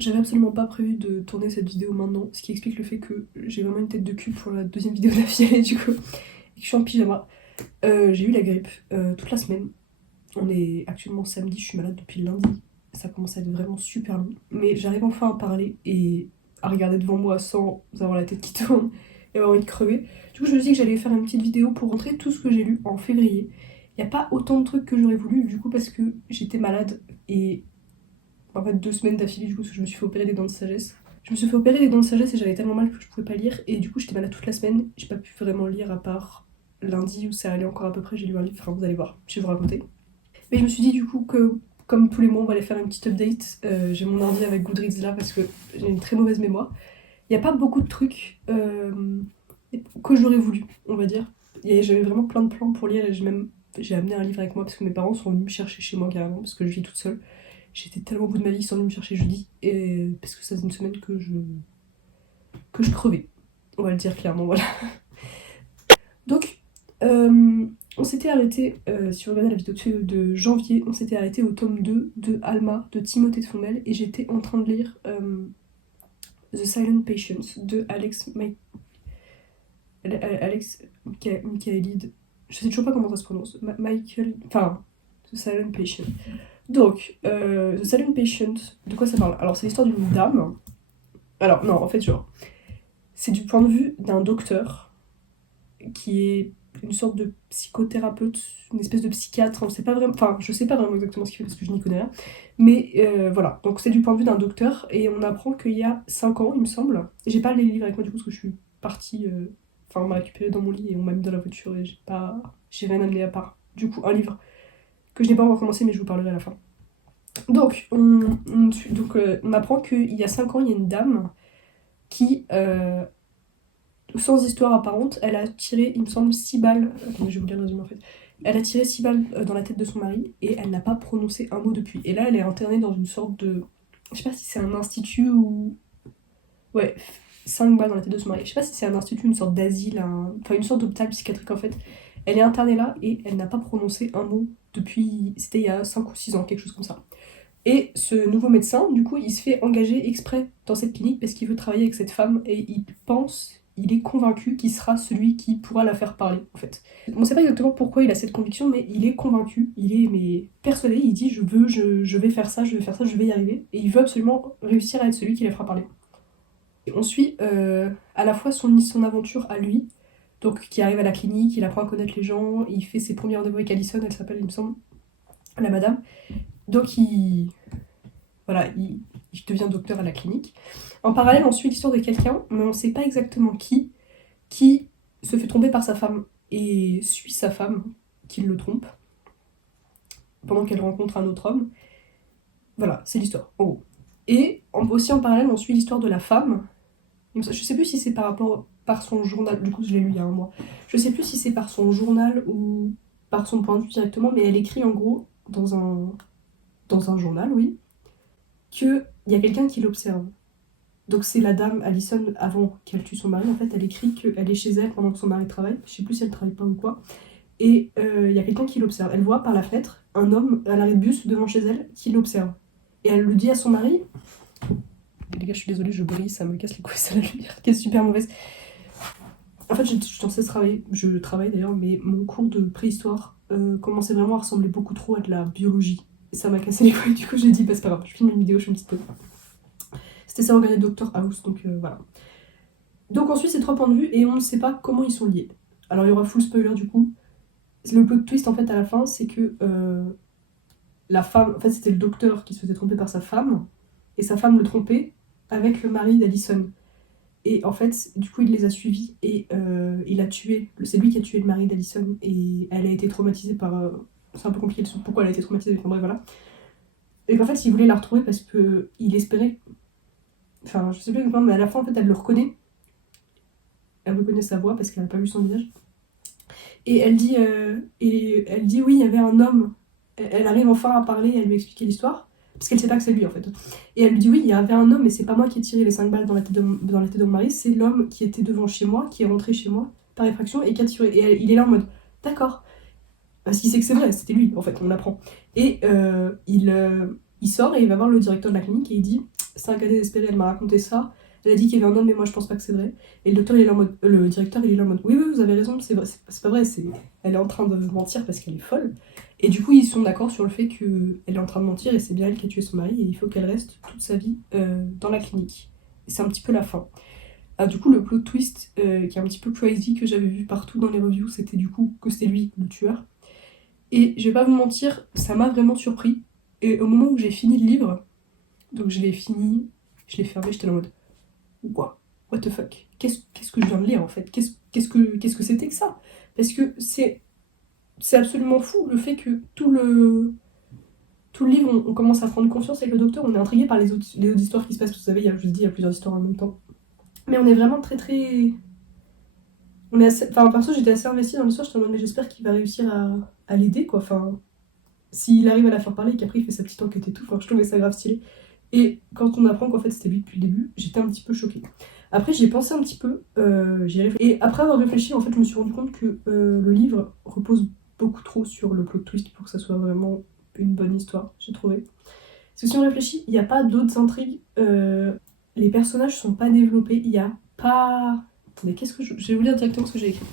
j'avais absolument pas prévu de tourner cette vidéo maintenant, ce qui explique le fait que j'ai vraiment une tête de cul pour la deuxième vidéo d'affilée du coup, et que je suis en pyjama. J'ai eu la grippe toute la semaine. On est actuellement samedi, je suis malade depuis lundi. Ça commence à être vraiment super long. Mais j'arrive enfin à parler et à regarder devant moi sans avoir la tête qui tourne et avoir envie de crever. Du coup, je me suis dit que j'allais faire une petite vidéo pour montrer tout ce que j'ai lu en février. Il n'y a pas autant de trucs que j'aurais voulu, du coup, parce que j'étais malade et en fait 2 semaines d'affilée, du coup, parce que je me suis fait opérer des dents de sagesse. Je me suis fait opérer des dents de sagesse et j'avais tellement mal que je pouvais pas lire. Et du coup, j'étais malade toute la semaine. J'ai pas pu vraiment lire à part lundi où ça allait encore à peu près. J'ai lu un livre, enfin, vous allez voir, je vais vous raconter. Mais je me suis dit du coup que, comme tous les mois, on va aller faire une petite update. J'ai mon ordi avec Goodreads là parce que j'ai une très mauvaise mémoire. Il n'y a pas beaucoup de trucs que j'aurais voulu, on va dire. J'avais vraiment plein de plans pour lire et j'ai amené un livre avec moi parce que mes parents sont venus me chercher chez moi carrément parce que je vis toute seule. J'étais tellement au bout de ma vie qu'ils sont venus me chercher jeudi et parce que ça faisait une semaine que je crevais. On va le dire clairement, voilà. Donc, on s'était arrêté, si vous regardez la vidéo de janvier, on s'était arrêté au tome 2 de Alma de Timothée de Fombelle et j'étais en train de lire The Silent Patience de Alex Michaelide. Je sais toujours pas comment ça se prononce. Michael. Enfin, The Silent Patient. Donc, The Silent Patient, de quoi ça parle? Alors, c'est l'histoire d'une dame. Alors, non, en fait, genre, c'est du point de vue d'un docteur qui est une sorte de psychothérapeute, une espèce de psychiatre, on sait pas vraiment, enfin je sais pas vraiment exactement ce qu'il fait parce que je n'y connais rien, mais voilà, donc c'est du point de vue d'un docteur et on apprend qu'il y a 5 ans il me semble, j'ai pas les livres avec moi du coup parce que je suis partie, enfin on m'a récupéré dans mon lit et on m'a mis dans la voiture et j'ai rien amené à part, du coup un livre que je n'ai pas encore commencé mais je vous parlerai à la fin. Donc on apprend qu'il y a 5 ans il y a une dame qui sans histoire apparente, elle a tiré, il me semble, 6 balles. Attendez, je vais vous lire le résumé en fait. Elle a tiré 6 balles dans la tête de son mari et elle n'a pas prononcé un mot depuis. Et là, elle est internée dans une sorte de. Je sais pas si c'est un institut ou. Ouais, 5 balles dans la tête de son mari. Je sais pas si c'est un institut, une sorte d'asile, enfin une sorte d'hôpital psychiatrique en fait. Elle est internée là et elle n'a pas prononcé un mot depuis. C'était il y a 5 ou 6 ans, quelque chose comme ça. Et ce nouveau médecin, du coup, il se fait engager exprès dans cette clinique parce qu'il veut travailler avec cette femme et il est convaincu qu'il sera celui qui pourra la faire parler, en fait. On ne sait pas exactement pourquoi il a cette conviction, mais il est convaincu, il est mais persuadé, il dit je vais faire ça, je vais faire ça, je vais y arriver. Et il veut absolument réussir à être celui qui la fera parler. Et on suit à la fois son aventure à lui, donc qui arrive à la clinique, il apprend à connaître les gens, il fait ses premiers rendez-vous avec Alison, elle s'appelle, il me semble, la madame. Donc voilà, il devient docteur à la clinique. En parallèle, on suit l'histoire de quelqu'un, mais on ne sait pas exactement qui se fait tromper par sa femme et suit sa femme, qui le trompe, pendant qu'elle rencontre un autre homme. Voilà, c'est l'histoire, en gros. Et aussi en parallèle, on suit l'histoire de la femme. Je sais plus si c'est par son journal, du coup je l'ai lu il y a un mois. Je sais plus si c'est par son journal ou par son point de vue directement, mais elle écrit en gros dans un journal, oui, qu'il y a quelqu'un qui l'observe. Donc c'est la dame Alison, avant qu'elle tue son mari, en fait, elle écrit qu'elle est chez elle pendant que son mari travaille. Je sais plus si elle travaille pas ou quoi. Et il y a quelqu'un qui l'observe. Elle voit par la fenêtre un homme à l'arrêt de bus devant chez elle qui l'observe. Et elle le dit à son mari. Les gars, je suis désolée, je brille, ça me casse les couilles, c'est la lumière qui est super mauvaise. En fait, je suis censée travailler, je travaille d'ailleurs, mais mon cours de préhistoire commençait vraiment à ressembler beaucoup trop à de la biologie. Et ça m'a cassé les couilles, du coup j'ai dit, bah c'est pas grave, je filme une vidéo, je fais une petite pause. C'était ça, regarder Doctor House, donc voilà. Donc on suit ces 3 points de vue et on ne sait pas comment ils sont liés. Alors il y aura full spoiler du coup. Le plot twist en fait à la fin, c'est que la femme, en fait c'était le docteur qui se faisait tromper par sa femme et sa femme le trompait avec le mari d'Alison. Et en fait, du coup, il les a suivis et il a tué. C'est lui qui a tué le mari d'Alison et elle a été traumatisée par. C'est un peu compliqué de savoir pourquoi elle a été traumatisée, enfin bref, voilà. Et qu'en fait, il voulait la retrouver parce qu'il espérait. Enfin, je sais pas exactement, mais à la fin, en fait, elle le reconnaît. Elle reconnaît sa voix parce qu'elle n'a pas vu son visage. Et elle dit oui, il y avait un homme. Elle arrive enfin à parler, à lui expliquer l'histoire. Parce qu'elle sait pas que c'est lui en fait. Et elle lui dit oui, il y avait un homme, mais c'est pas moi qui ai tiré les 5 balles dans la tête de mon mari, c'est l'homme qui était devant chez moi, qui est rentré chez moi par effraction et qui a tiré. Et il est là en mode d'accord. Parce qu'il sait que c'est vrai, c'était lui en fait, on l'apprend. Et il sort et il va voir le directeur de la clinique et il dit C'est un cas désespéré, elle m'a raconté ça. Elle a dit qu'il y avait un homme, mais moi je pense pas que c'est vrai. Et le docteur, il est là en mode. Le directeur, il est là en mode. Oui, oui, vous avez raison, c'est vrai, c'est pas vrai, elle est en train de mentir parce qu'elle est folle. Et du coup, ils sont d'accord sur le fait qu'elle est en train de mentir et c'est bien elle qui a tué son mari et il faut qu'elle reste toute sa vie dans la clinique. Et c'est un petit peu la fin. Ah, du coup, le plot twist qui est un petit peu crazy que j'avais vu partout dans les reviews, c'était du coup que c'était lui le tueur. Et je vais pas vous mentir, ça m'a vraiment surpris. Et au moment où j'ai fini le livre, donc je l'ai fini, je l'ai fermé, j'étais en mode What? What the fuck? Qu'est-ce que je viens de lire en fait? Qu'est-ce que c'était que ça? Parce que c'est absolument fou le fait que tout le livre, on commence à prendre confiance avec le docteur, on est intrigué par les autres histoires qui se passent. Vous savez, je vous ai dit, il y a plusieurs histoires en même temps. Mais on est vraiment très très. Enfin, perso, j'étais assez investie dans l'histoire, j'étais en mode, mais j'espère qu'il va réussir à l'aider quoi. Enfin, s'il arrive à la faire parler et qu'après il fait sa petite enquête et tout, enfin, je trouvais ça grave stylé. Et quand on apprend qu'en fait c'était lui depuis le début, j'étais un petit peu choquée. Après, j'y ai pensé un petit peu, et après avoir réfléchi, en fait, je me suis rendu compte que le livre repose beaucoup trop sur le plot twist pour que ça soit vraiment une bonne histoire, j'ai trouvé. Parce que si on réfléchit, il n'y a pas d'autres intrigues, les personnages sont pas développés, il n'y a pas. Attendez, je vais vous lire directement ce que j'ai écrit.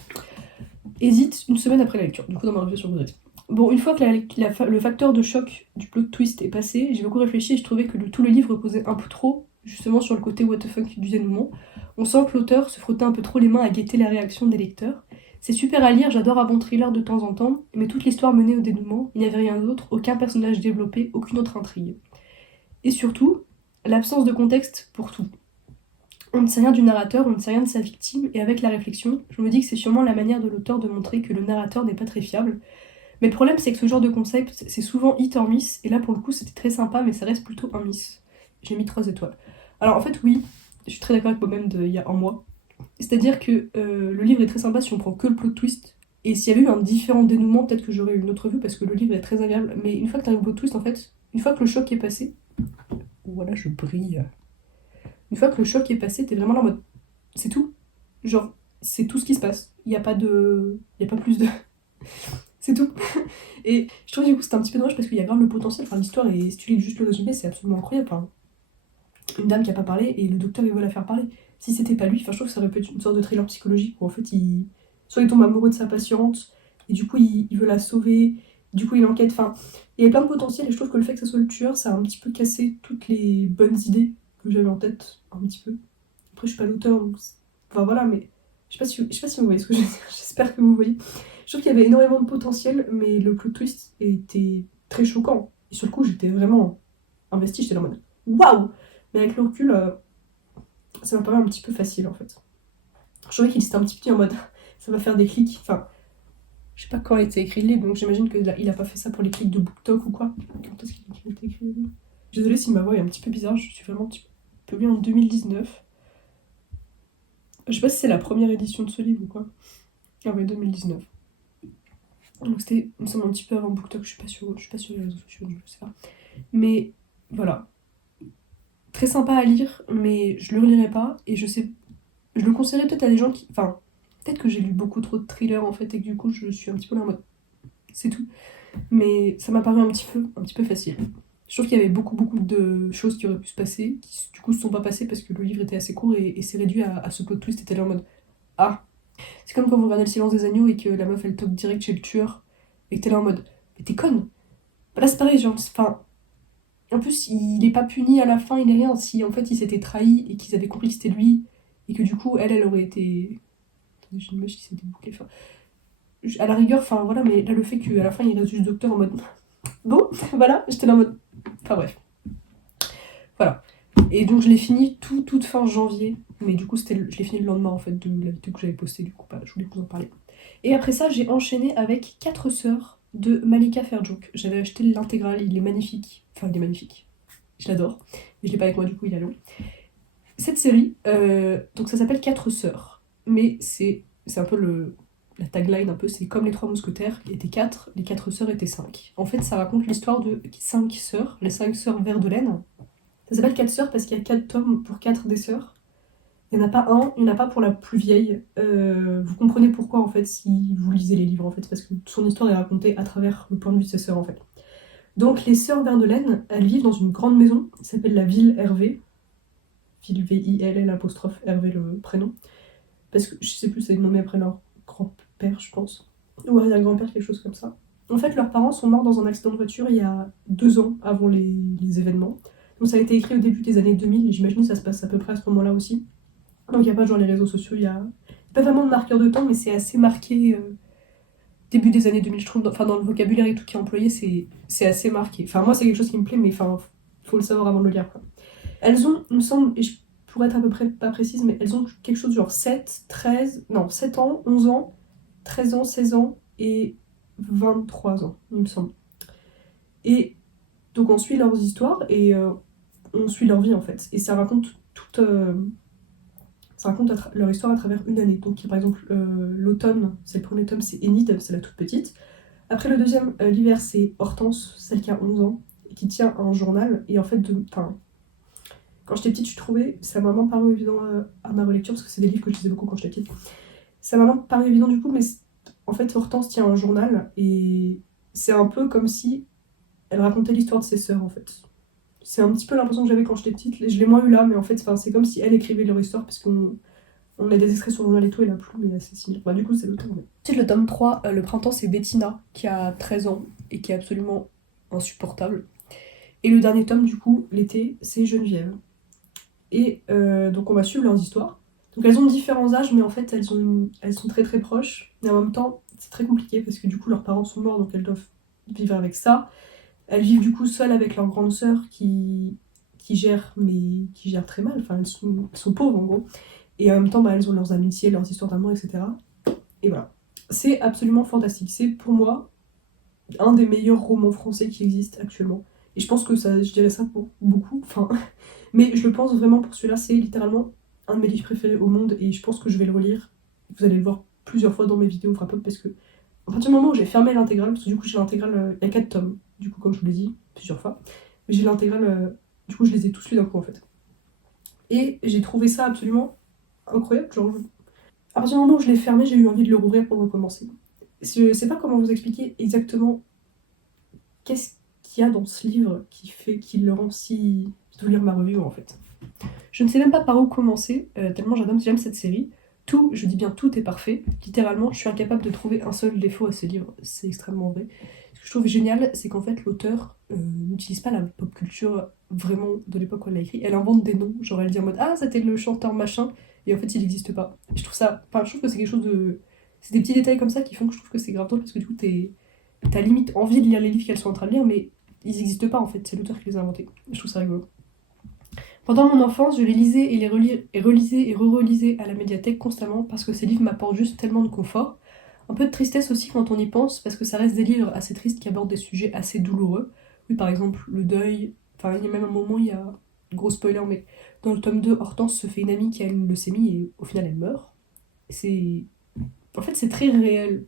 Hésite une semaine après la lecture, du coup dans ma revue sur Goodreads. Bon, une fois que le facteur de choc du plot twist est passé, j'ai beaucoup réfléchi et je trouvais que tout le livre reposait un peu trop, justement, sur le côté what the fuck du dénouement. On sent que l'auteur se frottait un peu trop les mains à guetter la réaction des lecteurs. C'est super à lire, j'adore un bon thriller de temps en temps, mais toute l'histoire menait au dénouement, il n'y avait rien d'autre, aucun personnage développé, aucune autre intrigue. Et surtout, l'absence de contexte pour tout. On ne sait rien du narrateur, on ne sait rien de sa victime, et avec la réflexion, je me dis que c'est sûrement la manière de l'auteur de montrer que le narrateur n'est pas très fiable. Mais le problème, c'est que ce genre de concept, c'est souvent hit or miss, et là pour le coup, c'était très sympa, mais ça reste plutôt un miss. J'ai mis 3 étoiles. Alors en fait, oui, je suis très d'accord avec moi-même d'il y a un mois. C'est-à-dire que le livre est très sympa si on prend que le plot twist, et s'il y avait eu un différent dénouement, peut-être que j'aurais eu une autre vue, parce que le livre est très agréable, mais une fois que t'arrives au plot twist, en fait, une fois que le choc est passé, voilà, je brille. Une fois que le choc est passé, t'es vraiment là en mode, c'est tout. Genre, c'est tout ce qui se passe. Il n'y a pas de. Il n'y a pas plus de. C'est tout. Et je trouve du coup c'est un petit peu dommage parce qu'il y a grave le potentiel. Enfin, l'histoire, et si tu lis juste le résumé, c'est absolument incroyable. Enfin, une dame qui a pas parlé et le docteur il veut la faire parler. Si c'était pas lui, enfin, je trouve que ça aurait pu être une sorte de thriller psychologique où en fait soit il tombe amoureux de sa patiente et du coup il veut la sauver, du coup il enquête. Enfin, il y avait plein de potentiel et je trouve que le fait que ça soit le tueur, ça a un petit peu cassé toutes les bonnes idées que j'avais en tête, un petit peu. Après, je suis pas l'auteur, donc. Enfin voilà, mais je sais pas si vous voyez ce que je veux dire. J'espère que vous voyez. Je trouve qu'il y avait énormément de potentiel, mais le plot twist était très choquant. Et sur le coup, j'étais vraiment investie, j'étais en mode waouh! Mais avec le recul, ça m'a paru un petit peu facile en fait. Je trouvais qu'il était un petit peu en mode ça va faire des clics. Enfin, je sais pas quand a été écrit le livre, donc j'imagine qu'il a pas fait ça pour les clics de BookTok ou quoi. Quand est-ce qu'il a été écrit le livre? Désolée si ma voix est un petit peu bizarre, je suis vraiment un petit peu bien en 2019. Je sais pas si c'est la première édition de ce livre ou quoi. Ah ouais, 2019. Donc c'était, il me semble, un petit peu avant BookTok, je suis pas sur les réseaux sociaux, je sais pas. Mais voilà. Très sympa à lire, mais je le relirai pas. Et je le conseillerais peut-être à des gens qui. Enfin, peut-être que j'ai lu beaucoup trop de thrillers en fait, et que du coup je suis un petit peu là en mode. C'est tout. Mais ça m'a paru un petit peu facile. Je trouve qu'il y avait beaucoup de choses qui auraient pu se passer, qui du coup se sont pas passées parce que le livre était assez court et c'est réduit à ce plot twist, était là en mode. Ah, c'est comme quand vous regardez Le Silence des Agneaux et que la meuf elle toque direct chez le tueur et que t'es là en mode mais t'es conne. Bah là c'est pareil, genre, enfin, en plus il est pas puni à la fin, il est rien. Si en fait il s'était trahi et qu'ils avaient compris que c'était lui et que du coup elle aurait été. Attendez, j'ai une mèche qui s'est débouclée. Enfin, à la rigueur, enfin voilà, mais là le fait qu'à la fin il reste juste docteur en mode bon, voilà, j'étais là en mode. Enfin bref, voilà. Et donc je l'ai fini toute fin janvier. Mais du coup, je l'ai fini le lendemain en fait de la vidéo que j'avais postée, du coup, bah, je voulais vous en parler. Et après ça, j'ai enchaîné avec 4 sœurs de Malika Ferjouk. J'avais acheté l'intégrale, il est magnifique. Enfin, il est magnifique. Je l'adore. Mais je l'ai pas avec moi, du coup, il est long. Cette série, donc ça s'appelle 4 sœurs. Mais c'est un peu la tagline, un peu, c'est comme les 3 mousquetaires qui étaient 4, les 4 sœurs étaient 5. En fait, ça raconte l'histoire de 5 sœurs, les 5 sœurs Verdelaine. Ça s'appelle 4 sœurs parce qu'il y a 4 tomes pour 4 des sœurs. Il n'y en a pas un, il n'y en a pas pour la plus vieille. Vous comprenez pourquoi en fait si vous lisez les livres en fait, parce que son histoire est racontée à travers le point de vue de ses sœurs en fait. Donc les sœurs Verdelaine, elles vivent dans une grande maison qui s'appelle la Ville Hervé. Phil, V-I-L-L apostrophe Hervé le prénom. Parce que je sais plus, c'est nommé après leur grand-père, je pense. Ou arrière-grand-père, quelque chose comme ça. En fait, leurs parents sont morts dans un accident de voiture il y a 2 ans avant les événements. Donc ça a été écrit au début des années 2000, et j'imagine que ça se passe à peu près à ce moment-là aussi. Donc il n'y a pas genre les réseaux sociaux, il y a pas vraiment de marqueur de temps, mais c'est assez marqué début des années 2000, je trouve. Enfin, dans le vocabulaire et tout qui est employé, c'est assez marqué. Enfin, moi, c'est quelque chose qui me plaît, mais enfin, faut le savoir avant de le lire, quoi. Elles ont, il me semble, et je pourrais être à peu près pas précise, mais elles ont quelque chose genre 7, 13, non, 7 ans, 11 ans, 13 ans, 16 ans et 23 ans, il me semble. Et donc on suit leurs histoires et on suit leur vie en fait. Et ça raconte toute, ça raconte leur histoire à travers une année. Donc, il y a par exemple l'automne, c'est le premier tome, c'est Enid, c'est la toute petite. Après le deuxième, l'hiver, c'est Hortense, celle qui a 11 ans, et qui tient un journal. Et en fait, quand j'étais petite, je trouvais, ça m'a vraiment paru évident à ma relecture, parce que c'est des livres que je lisais beaucoup quand j'étais petite. Ça m'a vraiment paru évident du coup, mais en fait, Hortense tient un journal, et c'est un peu comme si elle racontait l'histoire de ses sœurs, en fait. C'est un petit peu l'impression que j'avais quand j'étais petite. Je l'ai moins eu là, mais en fait, c'est comme si elle écrivait leur histoire, parce qu'on a des extraits sur le journal et tout, et la plume est assez similaire. Bah, du coup, c'est le tome. Ensuite, le tome 3, le printemps, c'est Bettina, qui a 13 ans, et qui est absolument insupportable. Et le dernier tome, du coup, l'été, c'est Geneviève. Et donc, on va suivre leurs histoires. Donc, elles ont différents âges, mais en fait, elles sont très très proches. Et en même temps, c'est très compliqué, parce que du coup, leurs parents sont morts, donc elles doivent vivre avec ça. Elles vivent du coup seules avec leur grande sœur qui gère, mais qui gère très mal. Enfin, elles sont pauvres en gros. Et en même temps, bah, elles ont leurs amitiés, leurs histoires d'amour, etc. Et voilà. C'est absolument fantastique. C'est pour moi un des meilleurs romans français qui existent actuellement. Et je pense que ça, je dirais ça pour beaucoup. Enfin, mais je le pense vraiment pour celui-là. C'est littéralement un de mes livres préférés au monde. Et je pense que je vais le relire. Vous allez le voir plusieurs fois dans mes vidéos Wrap-Up parce que à partir du moment où j'ai fermé l'intégrale, parce que du coup j'ai l'intégrale, il y a 4 tomes, du coup comme je vous l'ai dit plusieurs fois, mais j'ai l'intégrale, du coup je les ai tous lus d'un coup en fait. Et j'ai trouvé ça absolument incroyable, genre à partir du moment où je l'ai fermé, j'ai eu envie de le rouvrir pour le recommencer. Je sais pas comment vous expliquer exactement qu'est-ce qu'il y a dans ce livre qui le rend si... Je dois lire ma review en fait. Je ne sais même pas par où commencer, tellement j'aime cette série. Tout, je dis bien tout est parfait. Littéralement, je suis incapable de trouver un seul défaut à ce livre. C'est extrêmement vrai. Ce que je trouve génial, c'est qu'en fait, l'auteur n'utilise pas la pop culture vraiment de l'époque où elle l'a écrit. Elle invente des noms. Genre, elle dit en mode ah, c'était le chanteur machin. Et en fait, il n'existe pas. Et je trouve ça. Enfin, je trouve que c'est quelque chose de. C'est des petits détails comme ça qui font que je trouve que c'est grave drôle parce que du coup, t'as limite envie de lire les livres qu'elles sont en train de lire, mais ils n'existent pas en fait. C'est l'auteur qui les a inventés. Je trouve ça rigolo. Pendant mon enfance, je les lisais et les relisais et re-relisais à la médiathèque constamment parce que ces livres m'apportent juste tellement de confort. Un peu de tristesse aussi quand on y pense parce que ça reste des livres assez tristes qui abordent des sujets assez douloureux. Oui, par exemple, le deuil. Enfin, il y a même un moment, il y a. Gros spoiler, mais dans le tome 2, Hortense se fait une amie qui a une leucémie et au final elle meurt. C'est. En fait, c'est très réel.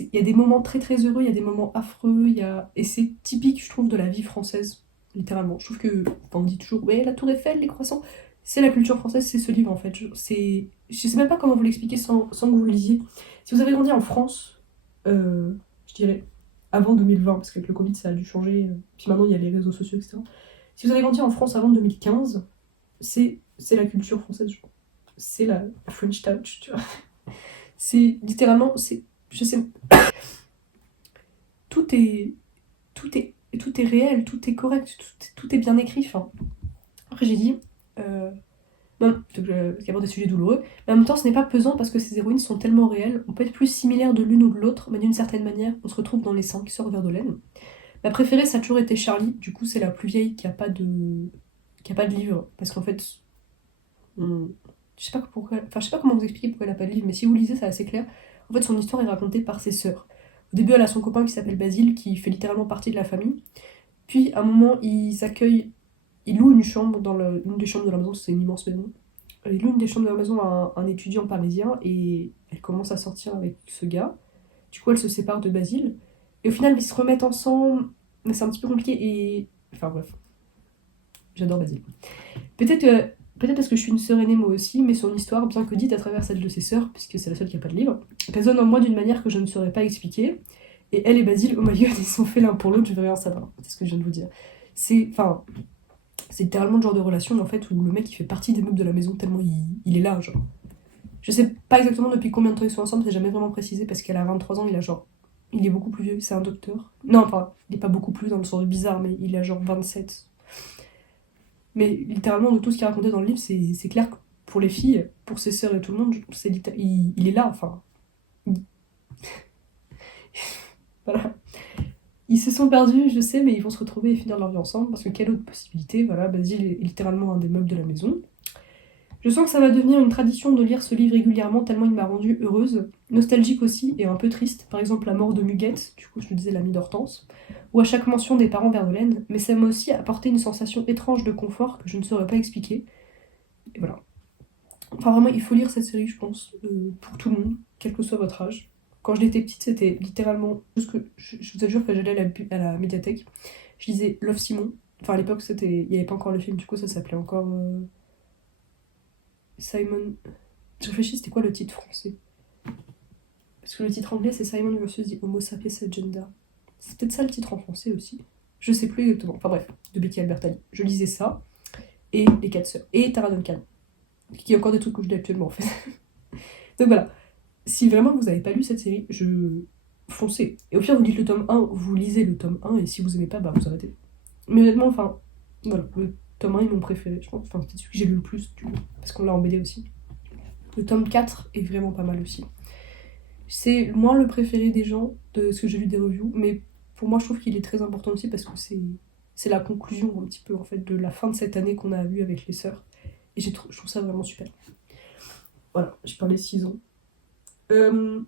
Il y a des moments très très heureux, il y a des moments affreux, et c'est typique, je trouve, de la vie française, littéralement. Je trouve que, enfin, on dit toujours, ouais, la Tour Eiffel, les croissants, c'est la culture française, c'est ce livre en fait. Je sais même pas comment vous l'expliquer sans que vous le lisiez. Si vous avez grandi en France, je dirais avant 2020, parce qu'avec le Covid ça a dû changer, puis maintenant il y a les réseaux sociaux, etc. Si vous avez grandi en France avant 2015, c'est la culture française, je crois. C'est la French touch, tu vois. C'est littéralement, je sais, tout est, tout est réel, tout est correct, tout est bien écrit. Enfin, après j'ai dit, non, plutôt qu'il y a des sujets douloureux, mais en même temps ce n'est pas pesant parce que ces héroïnes sont tellement réelles, on peut être plus similaires de l'une ou de l'autre, mais d'une certaine manière, on se retrouve dans les 5 sœurs Verdolaine. Ma préférée, ça a toujours été Charlie, du coup c'est la plus vieille qui a pas de livre, parce qu'en fait, on- je sais pas pourquoi, enfin je sais pas comment vous expliquer pourquoi elle a pas de livre, mais si vous lisez, c'est assez clair. En fait, son histoire est racontée par ses sœurs. Au début, elle a son copain qui s'appelle Basile, qui fait littéralement partie de la famille. Puis, à un moment, il loue une chambre une des chambres de la maison, c'est une immense maison. Il loue une des chambres de la maison à un étudiant parisien et elle commence à sortir avec ce gars. Du coup, elle se sépare de Basile. Et au final, ils se remettent ensemble, mais c'est un petit peu compliqué et. Enfin bref, j'adore Basile. Peut-être peut-être parce que je suis une sœur aînée moi aussi, mais son histoire, bien que dite à travers celle de ses sœurs, puisque c'est la seule qui a pas de livre, résonne en moi d'une manière que je ne saurais pas expliquer. Et elle et Basile, oh my god, ils sont faits l'un pour l'autre, je veux rien savoir. C'est ce que je viens de vous dire. Enfin, C'est littéralement le genre de relation en fait où le mec il fait partie des meubles de la maison tellement il est là, genre. Je sais pas exactement depuis combien de temps ils sont ensemble, c'est jamais vraiment précisé parce qu'elle a 23 ans, il a genre. Il est beaucoup plus vieux, c'est un docteur. Non, enfin, il est pas beaucoup plus dans le sens bizarre, mais il a genre 27. Mais littéralement, de tout ce qu'il racontait dans le livre, c'est clair que pour les filles, pour ses sœurs et tout le monde, il est là, enfin. il- Voilà. Ils se sont perdus, je sais, mais ils vont se retrouver et finir leur vie ensemble parce que quelle autre possibilité, voilà, Basile est littéralement un des meubles de la maison. Je sens que ça va devenir une tradition de lire ce livre régulièrement tellement il m'a rendue heureuse, nostalgique aussi et un peu triste, par exemple la mort de Muguette, du coup je te disais l'amie d'Hortense, ou à chaque mention des parents Vermeulen, mais ça m'a aussi apporté une sensation étrange de confort que je ne saurais pas expliquer. Et voilà. Enfin vraiment, il faut lire cette série, je pense, pour tout le monde, quel que soit votre âge. Quand j'étais petite, c'était littéralement juste que je vous assure que j'allais à la médiathèque, je lisais Love Simon. Enfin à l'époque, il n'y avait pas encore le film, du coup ça s'appelait encore Simon. Je réfléchis, c'était quoi le titre français? Parce que le titre anglais c'est Simon versus the Homo sapiens agenda. C'est peut-être ça le titre en français aussi. Je sais plus exactement. Enfin bref, de Becky Albertalli. Je lisais ça, et Les Quatre Sœurs, et Tara Duncan, qui est encore des trucs que je lis actuellement en fait. Donc voilà, si vraiment vous n'avez pas lu cette série, foncez. Et au pire, vous dites le tome 1, vous lisez le tome 1, et si vous aimez pas, bah vous arrêtez. Mais honnêtement, enfin, voilà, le tome 1 est mon préféré, je pense. Enfin, c'est celui que j'ai lu le plus, du coup, parce qu'on l'a en BD aussi. Le tome 4 est vraiment pas mal aussi. C'est moins le préféré des gens, de ce que j'ai lu des reviews, mais pour moi, je trouve qu'il est très important aussi parce que c'est la conclusion un petit peu en fait de la fin de cette année qu'on a eue avec les sœurs. Et je trouve ça vraiment super. Voilà, j'ai parlé 6 ans. Euh,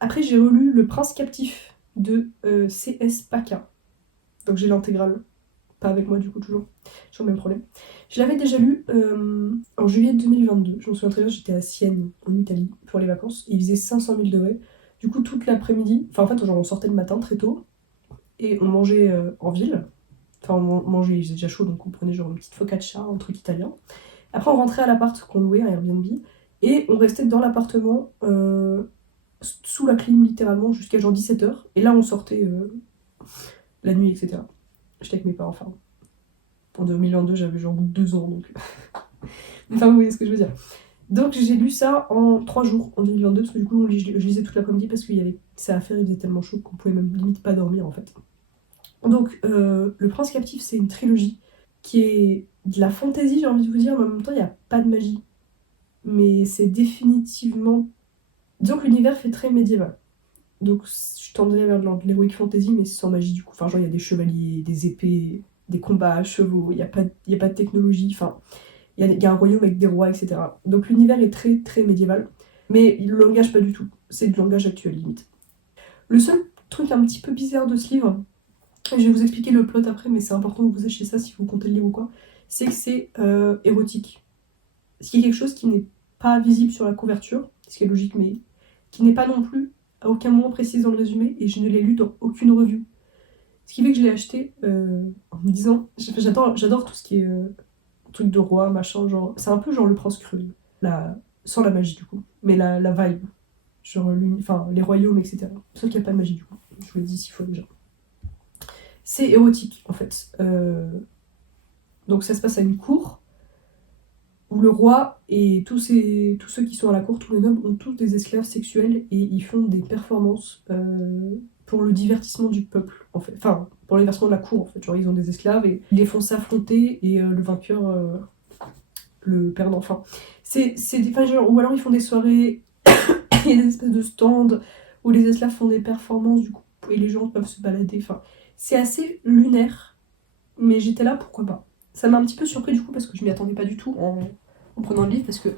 Après, j'ai relu Le Prince captif de C.S. Paca. Donc j'ai l'intégrale. Pas avec moi du coup, toujours. J'ai le même problème. Je l'avais déjà lu en juillet 2022. Je me souviens très bien, j'étais à Sienne, en Italie, pour les vacances. Il faisait 500 000 degrés. Du coup, toute l'après-midi, enfin en fait, genre, on sortait le matin très tôt et on mangeait en ville. Enfin, on mangeait, il faisait déjà chaud, donc on prenait genre une petite focaccia, un truc italien. Après, on rentrait à l'appart qu'on louait, à Airbnb, et on restait dans l'appartement sous la clim littéralement jusqu'à genre 17 h. Et là, on sortait la nuit, etc. J'étais avec mes parents, enfin. En 2022, j'avais genre 2 ans, donc. Enfin, vous voyez ce que je veux dire. Donc, j'ai lu ça en 3 jours, en 2022, parce que du coup, je lisais toute l'après-midi parce qu'il y avait ça à faire, il faisait tellement chaud qu'on pouvait même limite pas dormir en fait. Donc, Le Prince captif, c'est une trilogie qui est de la fantaisie, j'ai envie de vous dire, mais en même temps, il n'y a pas de magie. Mais c'est définitivement. Disons que l'univers fait très médiéval. Donc je tendrais vers de l'heroic fantasy, mais sans magie du coup. Enfin, genre, il y a des chevaliers, des épées, des combats à chevaux, il y a pas de technologie. Enfin, il y a un royaume avec des rois, etc. Donc l'univers est très, très médiéval. Mais il le langage pas du tout. C'est du langage actuel, limite. Le seul truc un petit peu bizarre de ce livre, et je vais vous expliquer le plot après, mais c'est important que vous sachiez ça si vous comptez le lire ou quoi, c'est que c'est érotique. Ce qui est quelque chose qui n'est pas visible sur la couverture, ce qui est logique, mais qui n'est pas non plus à aucun moment précisé dans le résumé, et je ne l'ai lu dans aucune review. Ce qui fait que je l'ai acheté en me disant, j'adore tout ce qui est truc de roi, machin, genre, c'est un peu genre Le Prince Cruel, sans la magie du coup, mais la vibe, genre enfin, les royaumes, etc. Sauf qu'il n'y a pas de magie du coup, je vous l'ai dit 6 fois déjà. C'est érotique en fait. Donc ça se passe à une cour, où le roi et tous ceux qui sont à la cour, tous les nobles, ont tous des esclaves sexuels et ils font des performances pour le divertissement du peuple, en fait. Enfin, pour le divertissement de la cour, en fait. Genre, ils ont des esclaves et ils les font s'affronter et le vainqueur le perd enfin. Enfin, genre, ou alors ils font des soirées, il y a des espèces de stands où les esclaves font des performances, du coup, et les gens peuvent se balader. Enfin, c'est assez lunaire, mais j'étais là, pourquoi pas. Ça m'a un petit peu surpris du coup parce que je m'y attendais pas du tout en prenant le livre parce que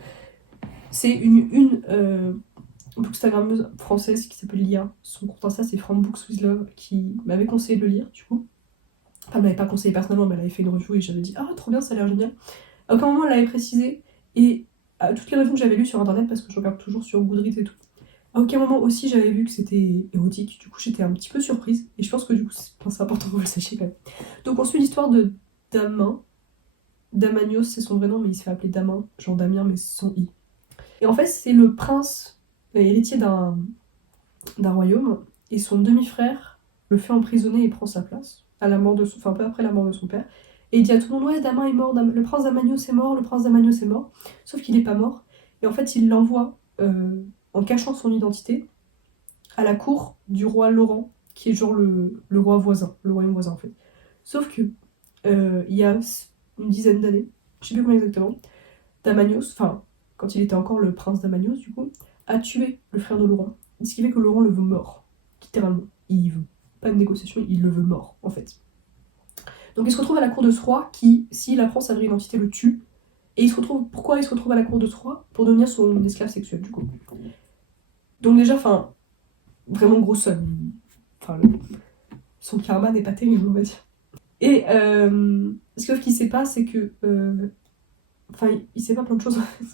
c'est une bookstagrammeuse française qui s'appelle Lia. Son compte Insta c'est From Books with Love qui m'avait conseillé de le lire du coup. Enfin, elle m'avait pas conseillé personnellement, mais elle avait fait une review et j'avais dit ah trop bien, ça a l'air génial. À aucun moment elle avait précisé et à toutes les reviews que j'avais lues sur internet parce que je regarde toujours sur Goodreads et tout. À aucun moment aussi j'avais vu que c'était érotique, du coup j'étais un petit peu surprise et je pense que du coup c'est important que vous le sachiez quand même. Donc on suit l'histoire de Damin. Damanios, c'est son vrai nom, mais il se fait appeler Damin, genre Damien, mais sans i. Et en fait, c'est le prince héritier d'un royaume, et son demi-frère le fait emprisonner et prend sa place, à la mort de son, enfin, peu après la mort de son père. Et il dit à tout le monde, ouais, Damin est mort, le prince d'Amagnos est mort, le prince d'Amagnos est mort. Sauf qu'il n'est pas mort. Et en fait, il l'envoie, en cachant son identité, à la cour du roi Laurent, qui est genre le roi voisin, le royaume voisin en fait. Sauf que, il y a une dizaine d'années, je sais plus combien exactement, Damagnos, enfin, quand il était encore le prince d'Amagnos, du coup, a tué le frère de Laurent. Ce qui fait que Laurent le veut mort, littéralement. Il veut pas de négociation, il le veut mort, en fait. Donc il se retrouve à la cour de ce roi qui, s'il apprend sa vraie identité, le tue. Et pourquoi il se retrouve à la cour de ce roi? Pour devenir son esclave sexuel, du coup. Donc déjà, enfin, vraiment gros seum. Enfin, son karma n'est pas terrible, on va dire. Et ce qu'il sait pas, c'est que... Enfin, il sait pas plein de choses, en fait.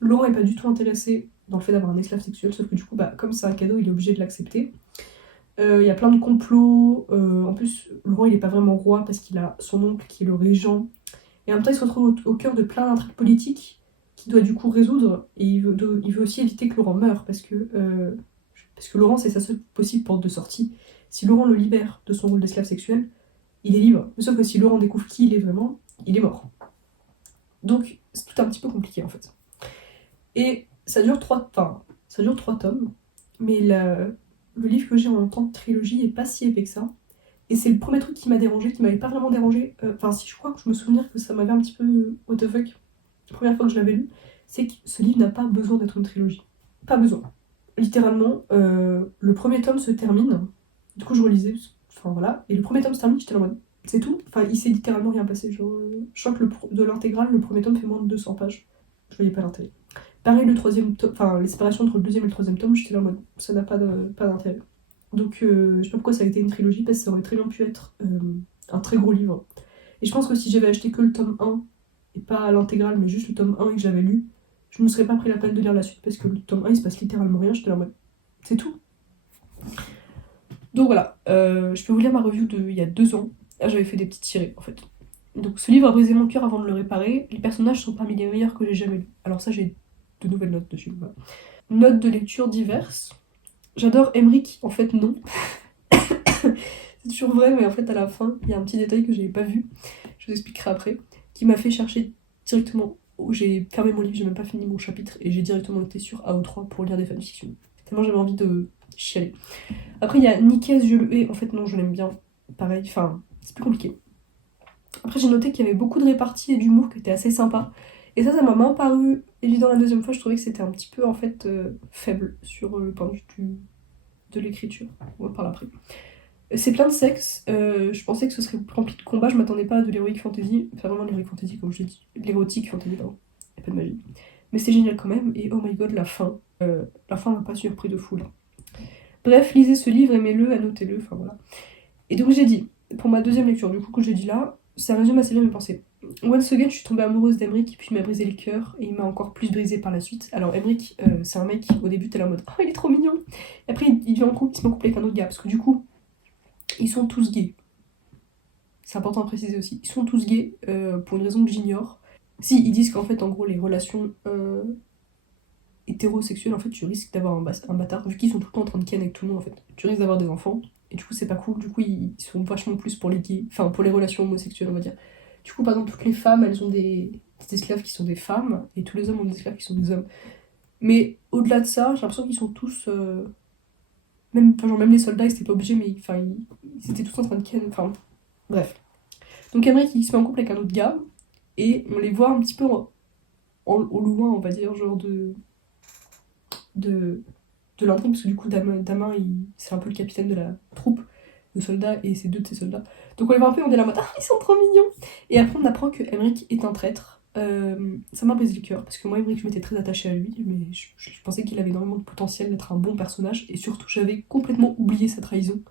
Laurent est pas du tout intéressé dans le fait d'avoir un esclave sexuel, sauf que du coup, comme c'est un cadeau, il est obligé de l'accepter. Il y a plein de complots. En plus, Laurent, il est pas vraiment roi parce qu'il a son oncle qui est le régent. Et en même temps, il se retrouve au cœur de plein d'intrigues politiques qu'il doit du coup résoudre. Et il veut aussi éviter que Laurent meure parce que Laurent, c'est sa seule possible porte de sortie. Si Laurent le libère de son rôle d'esclave sexuel, il est libre. Sauf que si Laurent découvre qui il est vraiment, il est mort. Donc, c'est tout un petit peu compliqué en fait. Et ça dure 3 tomes, mais le livre que j'ai en tant que trilogie est pas si épais que ça. Et c'est le premier truc qui m'a dérangé, qui m'avait pas vraiment dérangé. Enfin, si je crois que je me souviens que ça m'avait un petit peu what the fuck, la première fois que je l'avais lu, c'est que ce livre n'a pas besoin d'être une trilogie. Pas besoin. Littéralement, le premier tome se termine. Du coup, je relisais, enfin voilà. Et le premier tome se termine, j'étais en mode, c'est tout. Enfin, il s'est littéralement rien passé. Genre, je crois que de l'intégrale, le premier tome fait moins de 200 pages. Je voyais pas l'intérêt. Pareil, le troisième tome, enfin, les séparations entre le deuxième et le troisième tome, j'étais là en mode, ça n'a pas d'intérêt. Donc, je sais pas pourquoi ça a été une trilogie, parce que ça aurait très bien pu être un très gros livre. Et je pense que si j'avais acheté que le tome 1, et pas l'intégrale, mais juste le tome 1 et que j'avais lu, je ne me serais pas pris la peine de lire la suite, parce que le tome 1, il se passe littéralement rien, j'étais là en mode, c'est tout. Donc voilà, je peux vous lire ma review d'il y a 2 ans. Là, j'avais fait des petits tirés, en fait. Donc, ce livre a brisé mon cœur avant de le réparer. Les personnages sont parmi les meilleurs que j'ai jamais lus. Alors ça, j'ai de nouvelles notes dessus. Voilà. Notes de lecture diverses. J'adore Emmerich, en fait non. C'est toujours vrai, mais en fait à la fin, il y a un petit détail que j'avais pas vu, je vous expliquerai après, qui m'a fait chercher directement. J'ai fermé mon livre, j'ai même pas fini mon chapitre, et j'ai directement été sur AO3 pour lire des fanfictions. Tellement j'avais envie de chialer. Après il y a Nikes, je le hais, en fait non, je l'aime bien. Pareil, enfin, c'est plus compliqué. Après j'ai noté qu'il y avait beaucoup de réparties et d'humour qui était assez sympa. Et ça m'a moins paru évident la deuxième fois, je trouvais que c'était un petit peu en fait faible sur le point de vue de l'écriture. On va parler après. C'est plein de sexe, je pensais que ce serait rempli de combats, je m'attendais pas à de l'heroic fantasy, enfin vraiment l'heroic fantasy comme je l'ai dit, l'érotique fantasy pardon, y a pas de magie. Mais c'est génial quand même, et oh my god la fin m'a pas surpris de fou là. Bref, lisez ce livre, aimez-le, annotez-le, enfin voilà. Et donc j'ai dit, pour ma deuxième lecture du coup que j'ai dit là, ça résume assez bien mes pensées. Once again, je suis tombée amoureuse d'Emeric, puis il m'a brisé le cœur, et il m'a encore plus brisé par la suite. Alors Emeric, c'est un mec, au début t'es là en mode, oh il est trop mignon, et après il devient en couple, il se met en couple avec un autre gars, parce que du coup, ils sont tous gays. C'est important à préciser aussi. Ils sont tous gays pour une raison que j'ignore. Si, ils disent qu'en fait, en gros, les relations hétérosexuelles, en fait, tu risques d'avoir un bâtard, vu qu'ils sont tout le temps en train de ken avec tout le monde, en fait. Tu risques d'avoir des enfants, et du coup, c'est pas cool. Du coup, ils sont vachement plus pour les gays, enfin, pour les relations homosexuelles, on va dire. Du coup, par exemple, toutes les femmes, elles ont des esclaves qui sont des femmes, et tous les hommes ont des esclaves qui sont des hommes. Mais au-delà de ça, j'ai l'impression qu'ils sont tous... même les soldats, ils étaient pas obligés, mais ils étaient tous en train de ken, enfin... Bref. Donc Emmerich il se met en couple avec un autre gars et on les voit un petit peu au loin, on va dire, genre de, de l'intrigue, parce que du coup Damin c'est un peu le capitaine de la troupe de soldats et c'est 2 de ses soldats. Donc on les voit un peu, on est là en mode ah ils sont trop mignons. Et après on apprend que Emmerich est un traître. Ça m'a brisé le cœur parce que moi Emmerich je m'étais très attachée à lui, mais je pensais qu'il avait énormément de potentiel d'être un bon personnage et surtout j'avais complètement oublié sa trahison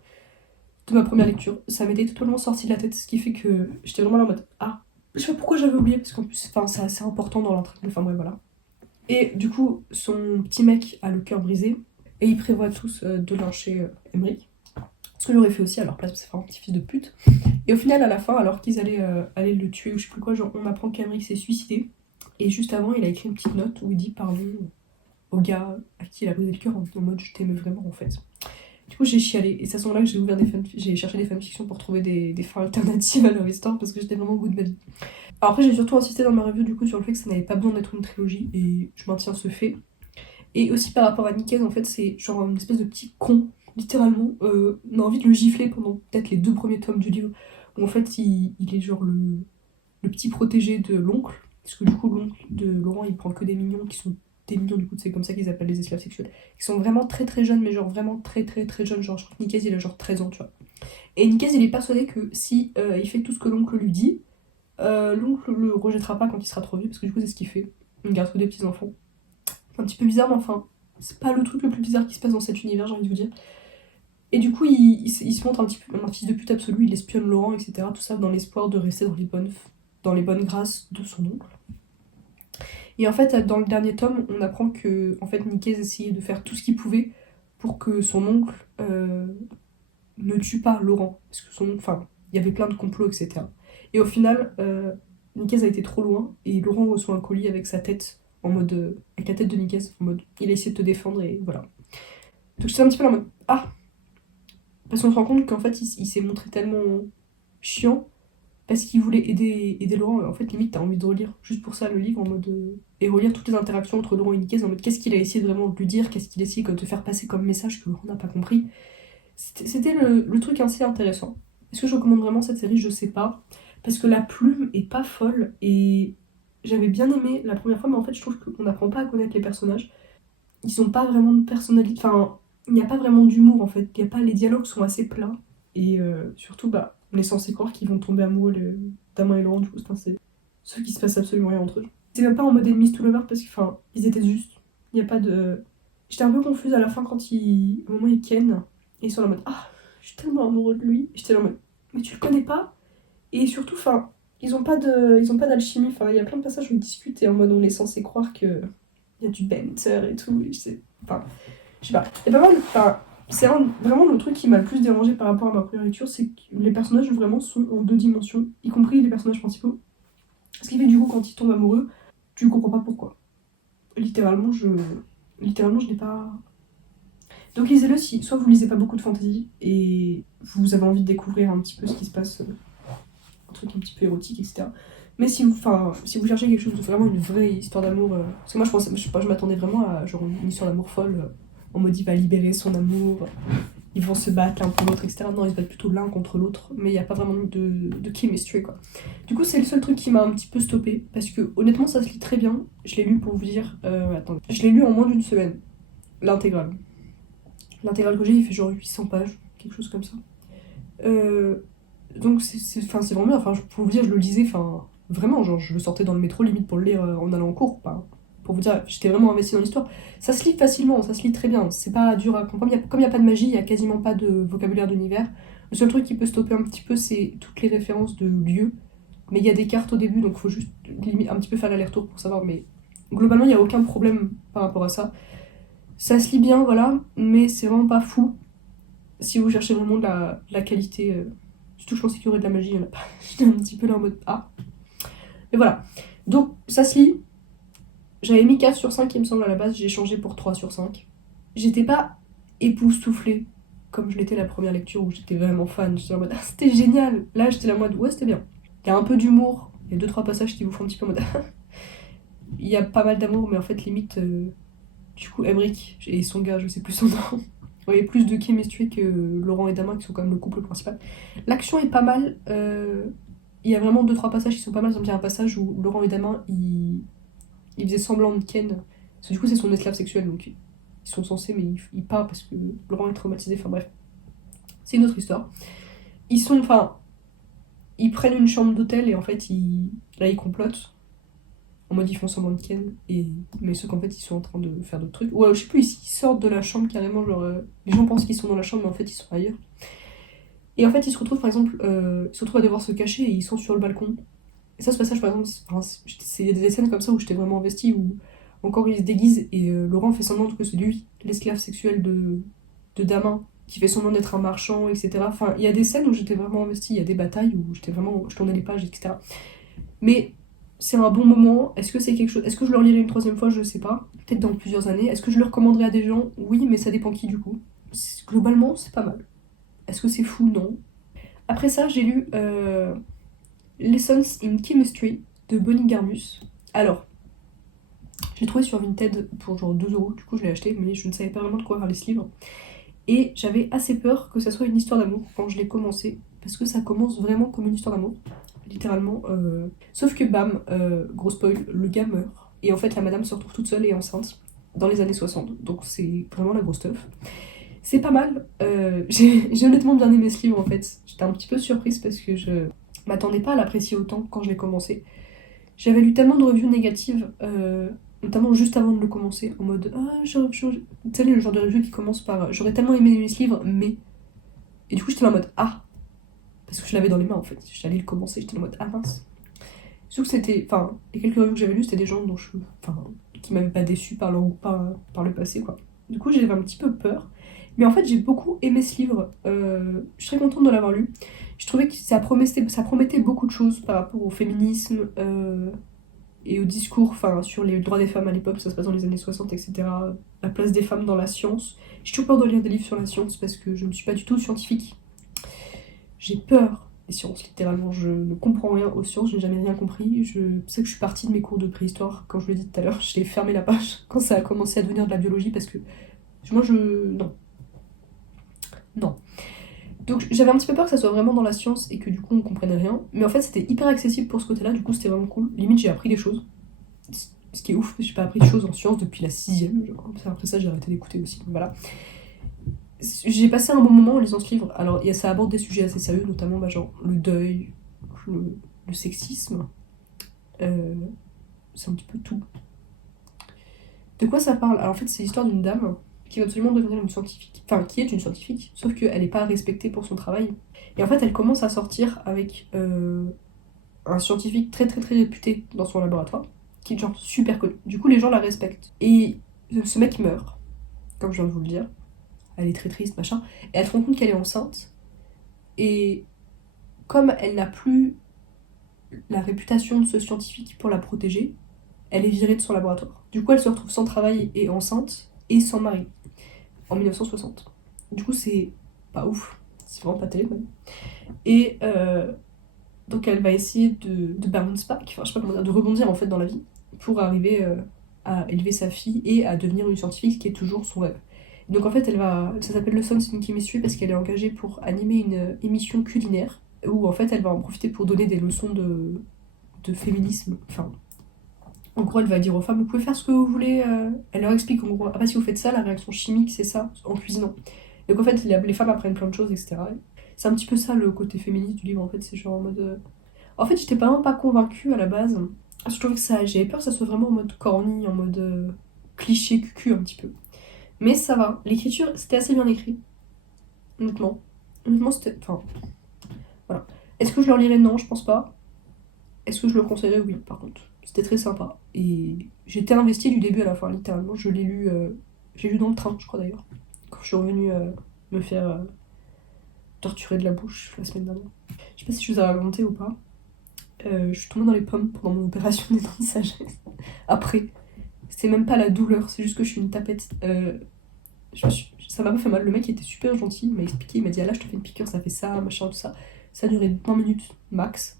de ma première lecture. Ça m'était totalement sorti de la tête, ce qui fait que j'étais vraiment là en mode ah, je sais pas pourquoi j'avais oublié, parce qu'en plus, c'est assez important dans l'intrigue, enfin bref, voilà. Et du coup, son petit mec a le cœur brisé, et ils prévoient tous de lyncher Emmerich. Ce que j'aurais fait aussi à leur place, parce que c'est vraiment un petit fils de pute. Et au final, à la fin, alors qu'ils allaient le tuer ou je sais plus quoi, genre on apprend qu'Emmerich s'est suicidé, et juste avant, il a écrit une petite note où il dit pardon au gars à qui il a brisé le cœur en mode je t'aimais vraiment en fait. Du coup, j'ai chialé. Et c'est à ce moment-là que j'ai cherché des fanfictions pour trouver des fins alternatives à leur histoire parce que j'étais vraiment au bout de ma vie. Alors après, j'ai surtout insisté dans ma review du coup sur le fait que ça n'avait pas besoin d'être une trilogie et je maintiens ce fait. Et aussi par rapport à Nicaise, en fait, c'est genre une espèce de petit con, littéralement. On a envie de le gifler pendant peut-être les 2 premiers tomes du livre, où en fait il est genre le petit protégé de l'oncle, parce que du coup l'oncle de Laurent il prend que des mignons qui sont des mignons, du coup c'est comme ça qu'ils appellent les esclaves sexuels, qui sont vraiment très très jeunes, mais genre vraiment très très très jeunes, genre je crois que Nicaise il a genre 13 ans, tu vois. Et Nicaise il est persuadé que si il fait tout ce que l'oncle lui dit, l'oncle le rejettera pas quand il sera trop vieux, parce que du coup c'est ce qu'il fait, il garde que des petits enfants. C'est un petit peu bizarre, mais enfin, c'est pas le truc le plus bizarre qui se passe dans cet univers, j'ai envie de vous dire. Et du coup, il se montre un petit peu comme un fils de pute absolu, il espionne Laurent, etc. Tout ça dans l'espoir de rester dans les bonnes grâces de son oncle. Et en fait, dans le dernier tome, on apprend que en fait, Nicaise essayait de faire tout ce qu'il pouvait pour que son oncle ne tue pas Laurent. Parce que enfin, il y avait plein de complots, etc. Et au final, Nicaise a été trop loin et Laurent reçoit un colis avec sa tête, en mode. Avec la tête de Nicaise, en mode. Il a essayé de te défendre et voilà. Donc j'étais un petit peu en mode. Ah, parce qu'on se rend compte qu'en fait, il s'est montré tellement chiant parce qu'il voulait aider Laurent. En fait, limite, t'as envie de relire juste pour ça le livre en mode. Et relire toutes les interactions entre Laurent et Nicaise en mode qu'est-ce qu'il a essayé vraiment de lui dire, qu'est-ce qu'il a essayé de faire passer comme message que Laurent n'a pas compris. C'était le truc assez intéressant. Est-ce que je recommande vraiment cette série? Je sais pas. Parce que la plume est pas folle et j'avais bien aimé la première fois, mais en fait, je trouve qu'on n'apprend pas à connaître les personnages. Ils ont pas vraiment de personnalité. Enfin, il n'y a pas vraiment d'humour en fait. Les dialogues sont assez plats. Et surtout, bah, on est censé croire qu'ils vont tomber amoureux d'Amand et Laurent, du coup, c'est ceux qui se passe absolument rien entre eux. C'est même pas en mode enemies to lovers parce que, enfin, ils étaient juste. Il n'y a pas de. J'étais un peu confuse à la fin quand au moment où ils ken, et ils sont en mode ah, je suis tellement amoureux de lui. J'étais là en mode mais tu le connais pas? Et surtout, enfin, ils ont pas d'alchimie. Enfin, il y a plein de passages où ils discutent et en mode on est censé croire que il y a du banter et tout. Enfin, je sais pas. Et pas mal. Enfin, vraiment le truc qui m'a le plus dérangé par rapport à ma première lecture, c'est que les personnages vraiment sont en 2 dimensions, y compris les personnages principaux. Ce qui fait du coup quand ils tombent amoureux, tu comprends pas pourquoi. Littéralement, je n'ai pas. Donc lisez-le si soit vous lisez pas beaucoup de fantasy et vous avez envie de découvrir un petit peu ce qui se passe, un truc un petit peu érotique, etc. Mais si vous cherchez quelque chose de vraiment une vraie histoire d'amour, parce que moi je m'attendais vraiment à genre une histoire d'amour folle, en mode il va libérer son amour, ils vont se battre l'un pour l'autre, etc. Non, ils se battent plutôt l'un contre l'autre, mais il n'y a pas vraiment de chemistry, quoi. Du coup, c'est le seul truc qui m'a un petit peu stoppé, parce que honnêtement, ça se lit très bien. Je l'ai lu pour vous dire. Attendez. Je l'ai lu en moins d'une semaine, l'intégrale. L'intégrale que j'ai, il fait genre 800 pages, quelque chose comme ça. Donc, c'est vraiment bien. Enfin, pour vous dire, je le lisais, enfin, vraiment, genre, je le sortais dans le métro, limite pour le lire en allant en cours. Enfin, pour vous dire, j'étais vraiment investie dans l'histoire. Ça se lit facilement, ça se lit très bien. C'est pas dur à comprendre. Comme il n'y a pas de magie, il n'y a quasiment pas de vocabulaire d'univers. Le seul truc qui peut stopper un petit peu, c'est toutes les références de lieux. Mais il y a des cartes au début, donc il faut juste limite un petit peu faire l'aller-retour pour savoir. Mais globalement, il n'y a aucun problème par rapport à ça. Ça se lit bien, voilà, mais c'est vraiment pas fou. Si vous cherchez vraiment de la qualité, surtout je pensais qu'il y aurait de la magie, il n'y en a pas. J'étais un petit peu là en mode ah. Mais voilà. Donc ça se lit. J'avais mis 4 sur 5 il me semble à la base, j'ai changé pour 3 sur 5. J'étais pas époustouflée comme je l'étais la première lecture où j'étais vraiment fan. J'étais en mode ah, c'était génial. Là j'étais là en mode ouais c'était bien. Il y a un peu d'humour, il y a 2-3 passages qui vous font un petit peu en mode il y a pas mal d'amour mais en fait limite du coup Emric et son gars je sais plus son nom. Il y a plus de chemistry que Laurent et Damien qui sont quand même le couple principal. L'action est pas mal. Il y a vraiment 2-3 passages qui sont pas mal. Il y a un passage où Laurent et Damien il faisait semblant de ken. Parce que du coup c'est son esclave sexuel donc ils sont censés mais il part parce que Laurent est traumatisé. Enfin bref. C'est une autre histoire. Ils prennent une chambre d'hôtel et en fait là ils complotent. En mode ils font semblant de ken, mais ceux qu'en fait ils sont en train de faire d'autres trucs. Ouais, je sais plus, ils sortent de la chambre carrément, genre les gens pensent qu'ils sont dans la chambre, mais en fait ils sont ailleurs. Et en fait ils se retrouvent par exemple, ils se retrouvent à devoir se cacher et ils sont sur le balcon. Et ça, ce passage par exemple, il y a des scènes comme ça où j'étais vraiment investie, où encore ils se déguisent et Laurent fait semblant que c'est lui, l'esclave sexuel de Damin, qui fait semblant d'être un marchand, etc. Enfin, il y a des scènes où j'étais vraiment investie, il y a des batailles où je tournais les pages, etc. Mais c'est un bon moment. Est-ce que c'est quelque chose. Est-ce que je le relirai une troisième fois? Je sais pas. Peut-être dans plusieurs années. Est-ce que je le recommanderais à des gens? Oui, mais ça dépend qui du coup. Globalement, c'est pas mal. Est-ce que c'est fou? Non. Après ça, j'ai lu Lessons in Chemistry de Bonnie Garmus. Alors, j'ai trouvé sur Vinted pour genre 2€, du coup je l'ai acheté, mais je ne savais pas vraiment de quoi parler ce livre. Et j'avais assez peur que ça soit une histoire d'amour quand je l'ai commencé, parce que ça commence vraiment comme une histoire d'amour, littéralement. Sauf que bam, gros spoil, le gars meurt. Et en fait la madame se retrouve toute seule et enceinte dans les années 60, donc c'est vraiment la grosse stuff. C'est pas mal, j'ai honnêtement bien aimé ce livre en fait. J'étais un petit peu surprise parce que je m'attendais pas à l'apprécier autant quand je l'ai commencé. J'avais lu tellement de reviews négatives, notamment juste avant de le commencer, en mode ah, tu sais, le genre de review qui commence par j'aurais tellement aimé ce livre, mais. Et du coup, j'étais là en mode ah, parce que je l'avais dans les mains en fait. J'allais le commencer, j'étais en mode ah mince. Surtout que c'était. Enfin, les quelques reviews que j'avais lues, c'était des gens dont je. Enfin, qui m'avaient pas déçu par le passé, quoi. Du coup, j'avais un petit peu peur. Mais en fait, j'ai beaucoup aimé ce livre. Je suis très contente de l'avoir lu. Je trouvais que ça promettait beaucoup de choses par rapport au féminisme et au discours sur les droits des femmes à l'époque, ça se passe dans les années 60, etc. La place des femmes dans la science. J'ai toujours peur de lire des livres sur la science parce que je ne suis pas du tout scientifique. J'ai peur des sciences, littéralement. Je ne comprends rien aux sciences, je n'ai jamais rien compris. Je sais que je suis partie de mes cours de préhistoire, quand je l'ai dit tout à l'heure. J'ai fermé la page quand ça a commencé à devenir de la biologie parce que moi, non. Non. Donc j'avais un petit peu peur que ça soit vraiment dans la science et que du coup on comprenne rien. Mais en fait c'était hyper accessible pour ce côté-là, du coup c'était vraiment cool. Limite j'ai appris des choses. Ce qui est ouf, j'ai pas appris de choses en sciences depuis la 6ème. Après ça j'ai arrêté d'écouter aussi, donc voilà. J'ai passé un bon moment en lisant ce livre. Alors ça aborde des sujets assez sérieux, notamment genre le deuil, le sexisme. C'est un petit peu tout. De quoi ça parle? Alors en fait c'est l'histoire d'une dame qui va absolument devenir une scientifique. Enfin qui est une scientifique, sauf qu'elle n'est pas respectée pour son travail. Et en fait, elle commence à sortir avec un scientifique très très très réputé dans son laboratoire, qui est genre super connu. Du coup, les gens la respectent. Et ce mec meurt, comme je viens de vous le dire. Elle est très triste, machin. Et elle se rend compte qu'elle est enceinte. Et comme elle n'a plus la réputation de ce scientifique pour la protéger, elle est virée de son laboratoire. Du coup, elle se retrouve sans travail et enceinte, et sans mari, en 1960. Du coup, c'est pas ouf. C'est vraiment pas terrible, même. Et donc elle va essayer de bounce back, enfin je sais pas comment dire, de rebondir en fait dans la vie pour arriver à élever sa fille et à devenir une scientifique qui est toujours son rêve. Donc en fait ça s'appelle Lessons in Chemistry parce qu'elle est engagée pour animer une émission culinaire où en fait elle va en profiter pour donner des leçons de féminisme. Enfin, en gros elle va dire aux femmes vous pouvez faire ce que vous voulez. Elle leur explique en gros ah bah si vous faites ça la réaction chimique c'est ça en cuisinant. Donc en fait les femmes apprennent plein de choses etc. C'est un petit peu ça le côté féministe du livre en fait, c'est genre en mode. En fait, j'étais vraiment pas convaincue à la base. Je trouvais que j'avais peur que ça soit vraiment en mode corny, en mode cliché cucu un petit peu. Mais ça va, l'écriture c'était assez bien écrit, honnêtement. Honnêtement, c'était. Enfin, voilà. Est-ce que je le relirais? Non, je pense pas. Est-ce que je le conseillerais? Oui, par contre. C'était très sympa. Et j'étais investie du début à la fin, littéralement. Je l'ai lu. J'ai lu dans le train, je crois d'ailleurs. Quand je suis revenue me faire torturer de la bouche la semaine dernière. Je sais pas si je vous ai raconté ou pas. Je suis tombée dans les pommes pendant mon opération des dents de sagesse. Après, c'est même pas la douleur, c'est juste que je suis une tapette. Ça m'a pas fait mal. Le mec était super gentil, il m'a expliqué, il m'a dit ah là je te fais une piqûre, ça fait ça, machin, tout ça. Ça a duré 20 minutes max.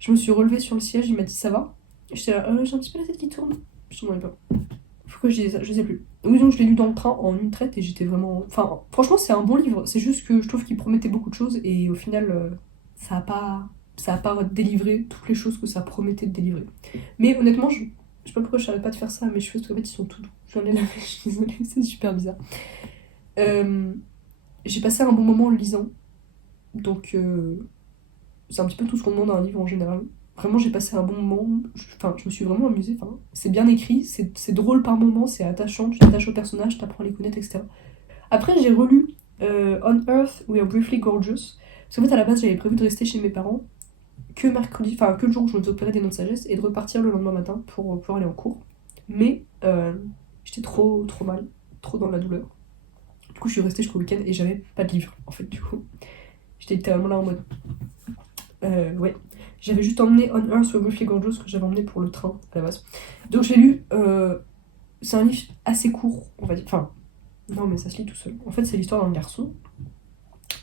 Je me suis relevée sur le siège, il m'a dit ça va. J'étais là, j'ai un petit peu la tête qui tourne. Je tombais pas. Pourquoi je disais ça? Je sais plus. Oui, donc je l'ai lu dans le train en une traite et j'étais vraiment. Enfin, franchement, c'est un bon livre. C'est juste que je trouve qu'il promettait beaucoup de choses et au final, ça a pas. Ça a pas délivré toutes les choses que ça promettait de délivrer. Mais honnêtement, je sais pas pourquoi je savais pas de faire ça, mes cheveux, parce qu'en fait, ils sont tout doux. Je viens de les laver, je suis désolée, c'est super bizarre. J'ai passé un bon moment en le lisant. Donc, c'est un petit peu tout ce qu'on demande dans un livre en général. Vraiment, j'ai passé un bon moment. Je me suis vraiment amusée. Enfin, c'est bien écrit, c'est drôle par moments, c'est attachant, tu t'attaches au personnage, t'apprends à les connaître, etc. Après, j'ai relu On Earth We Are Briefly Gorgeous. Parce qu'en fait, à la base, j'avais prévu de rester chez mes parents que mercredi, enfin que le jour où je me opérais des dents de sagesse et de repartir le lendemain matin pour aller en cours. Mais j'étais trop mal, trop dans la douleur. Du coup, je suis restée jusqu'au week-end et j'avais pas de livre en fait. Du coup, j'étais littéralement là en mode. Ouais. J'avais juste emmené On Earth with Briefly Gorgeous que j'avais emmené pour le train à la base. Donc j'ai lu. C'est un livre assez court, on va dire. Enfin, Non, mais ça se lit tout seul. En fait, c'est l'histoire d'un garçon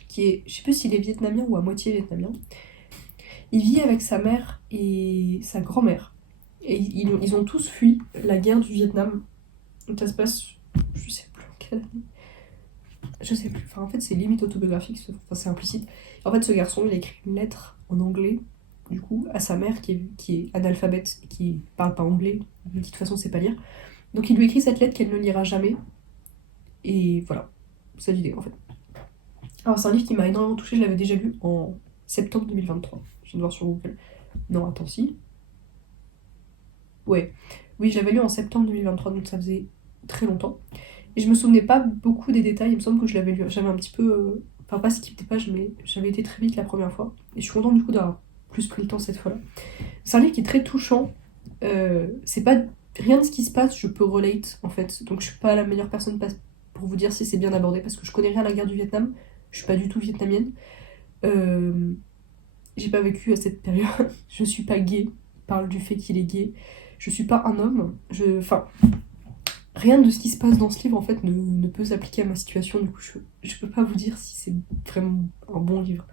qui est, je sais plus s'il est vietnamien ou à moitié vietnamien. Il vit avec sa mère et sa grand-mère. Et ils ont tous fui la guerre du Vietnam. Donc ça se passe, je sais plus en quelle année. Je sais plus. Enfin, en fait, c'est limite autobiographique, enfin, c'est implicite. En fait, ce garçon, il a écrit une lettre en anglais, du coup, à sa mère qui est analphabète, qui parle pas anglais, de toute façon, sait pas lire. Donc, il lui écrit cette lettre qu'elle ne lira jamais. Et voilà, c'est l'idée en fait. Alors, c'est un livre qui m'a énormément touchée, je l'avais déjà lu en septembre 2023. Je viens de voir sur Google. Non, attends, si. Ouais. Oui, j'avais lu en septembre 2023, donc ça faisait très longtemps. Et je me souvenais pas beaucoup des détails, il me semble que je l'avais lu. J'avais un petit peu. Enfin, pas skip des pages, mais j'avais été très vite la première fois. Et je suis contente du coup d'avoir plus pris le temps cette fois-là. C'est un livre qui est très touchant. C'est pas. Rien de ce qui se passe, je peux relate en fait. Donc je suis pas la meilleure personne pour vous dire si c'est bien abordé parce que je connais rien à la guerre du Vietnam. Je suis pas du tout vietnamienne. Euh, j'ai pas vécu à cette période. Je suis pas gay. Il parle du fait qu'il est gay. Je suis pas un homme. Enfin, rien de ce qui se passe dans ce livre en fait ne peut s'appliquer à ma situation. Du coup, je peux pas vous dire si c'est vraiment un bon livre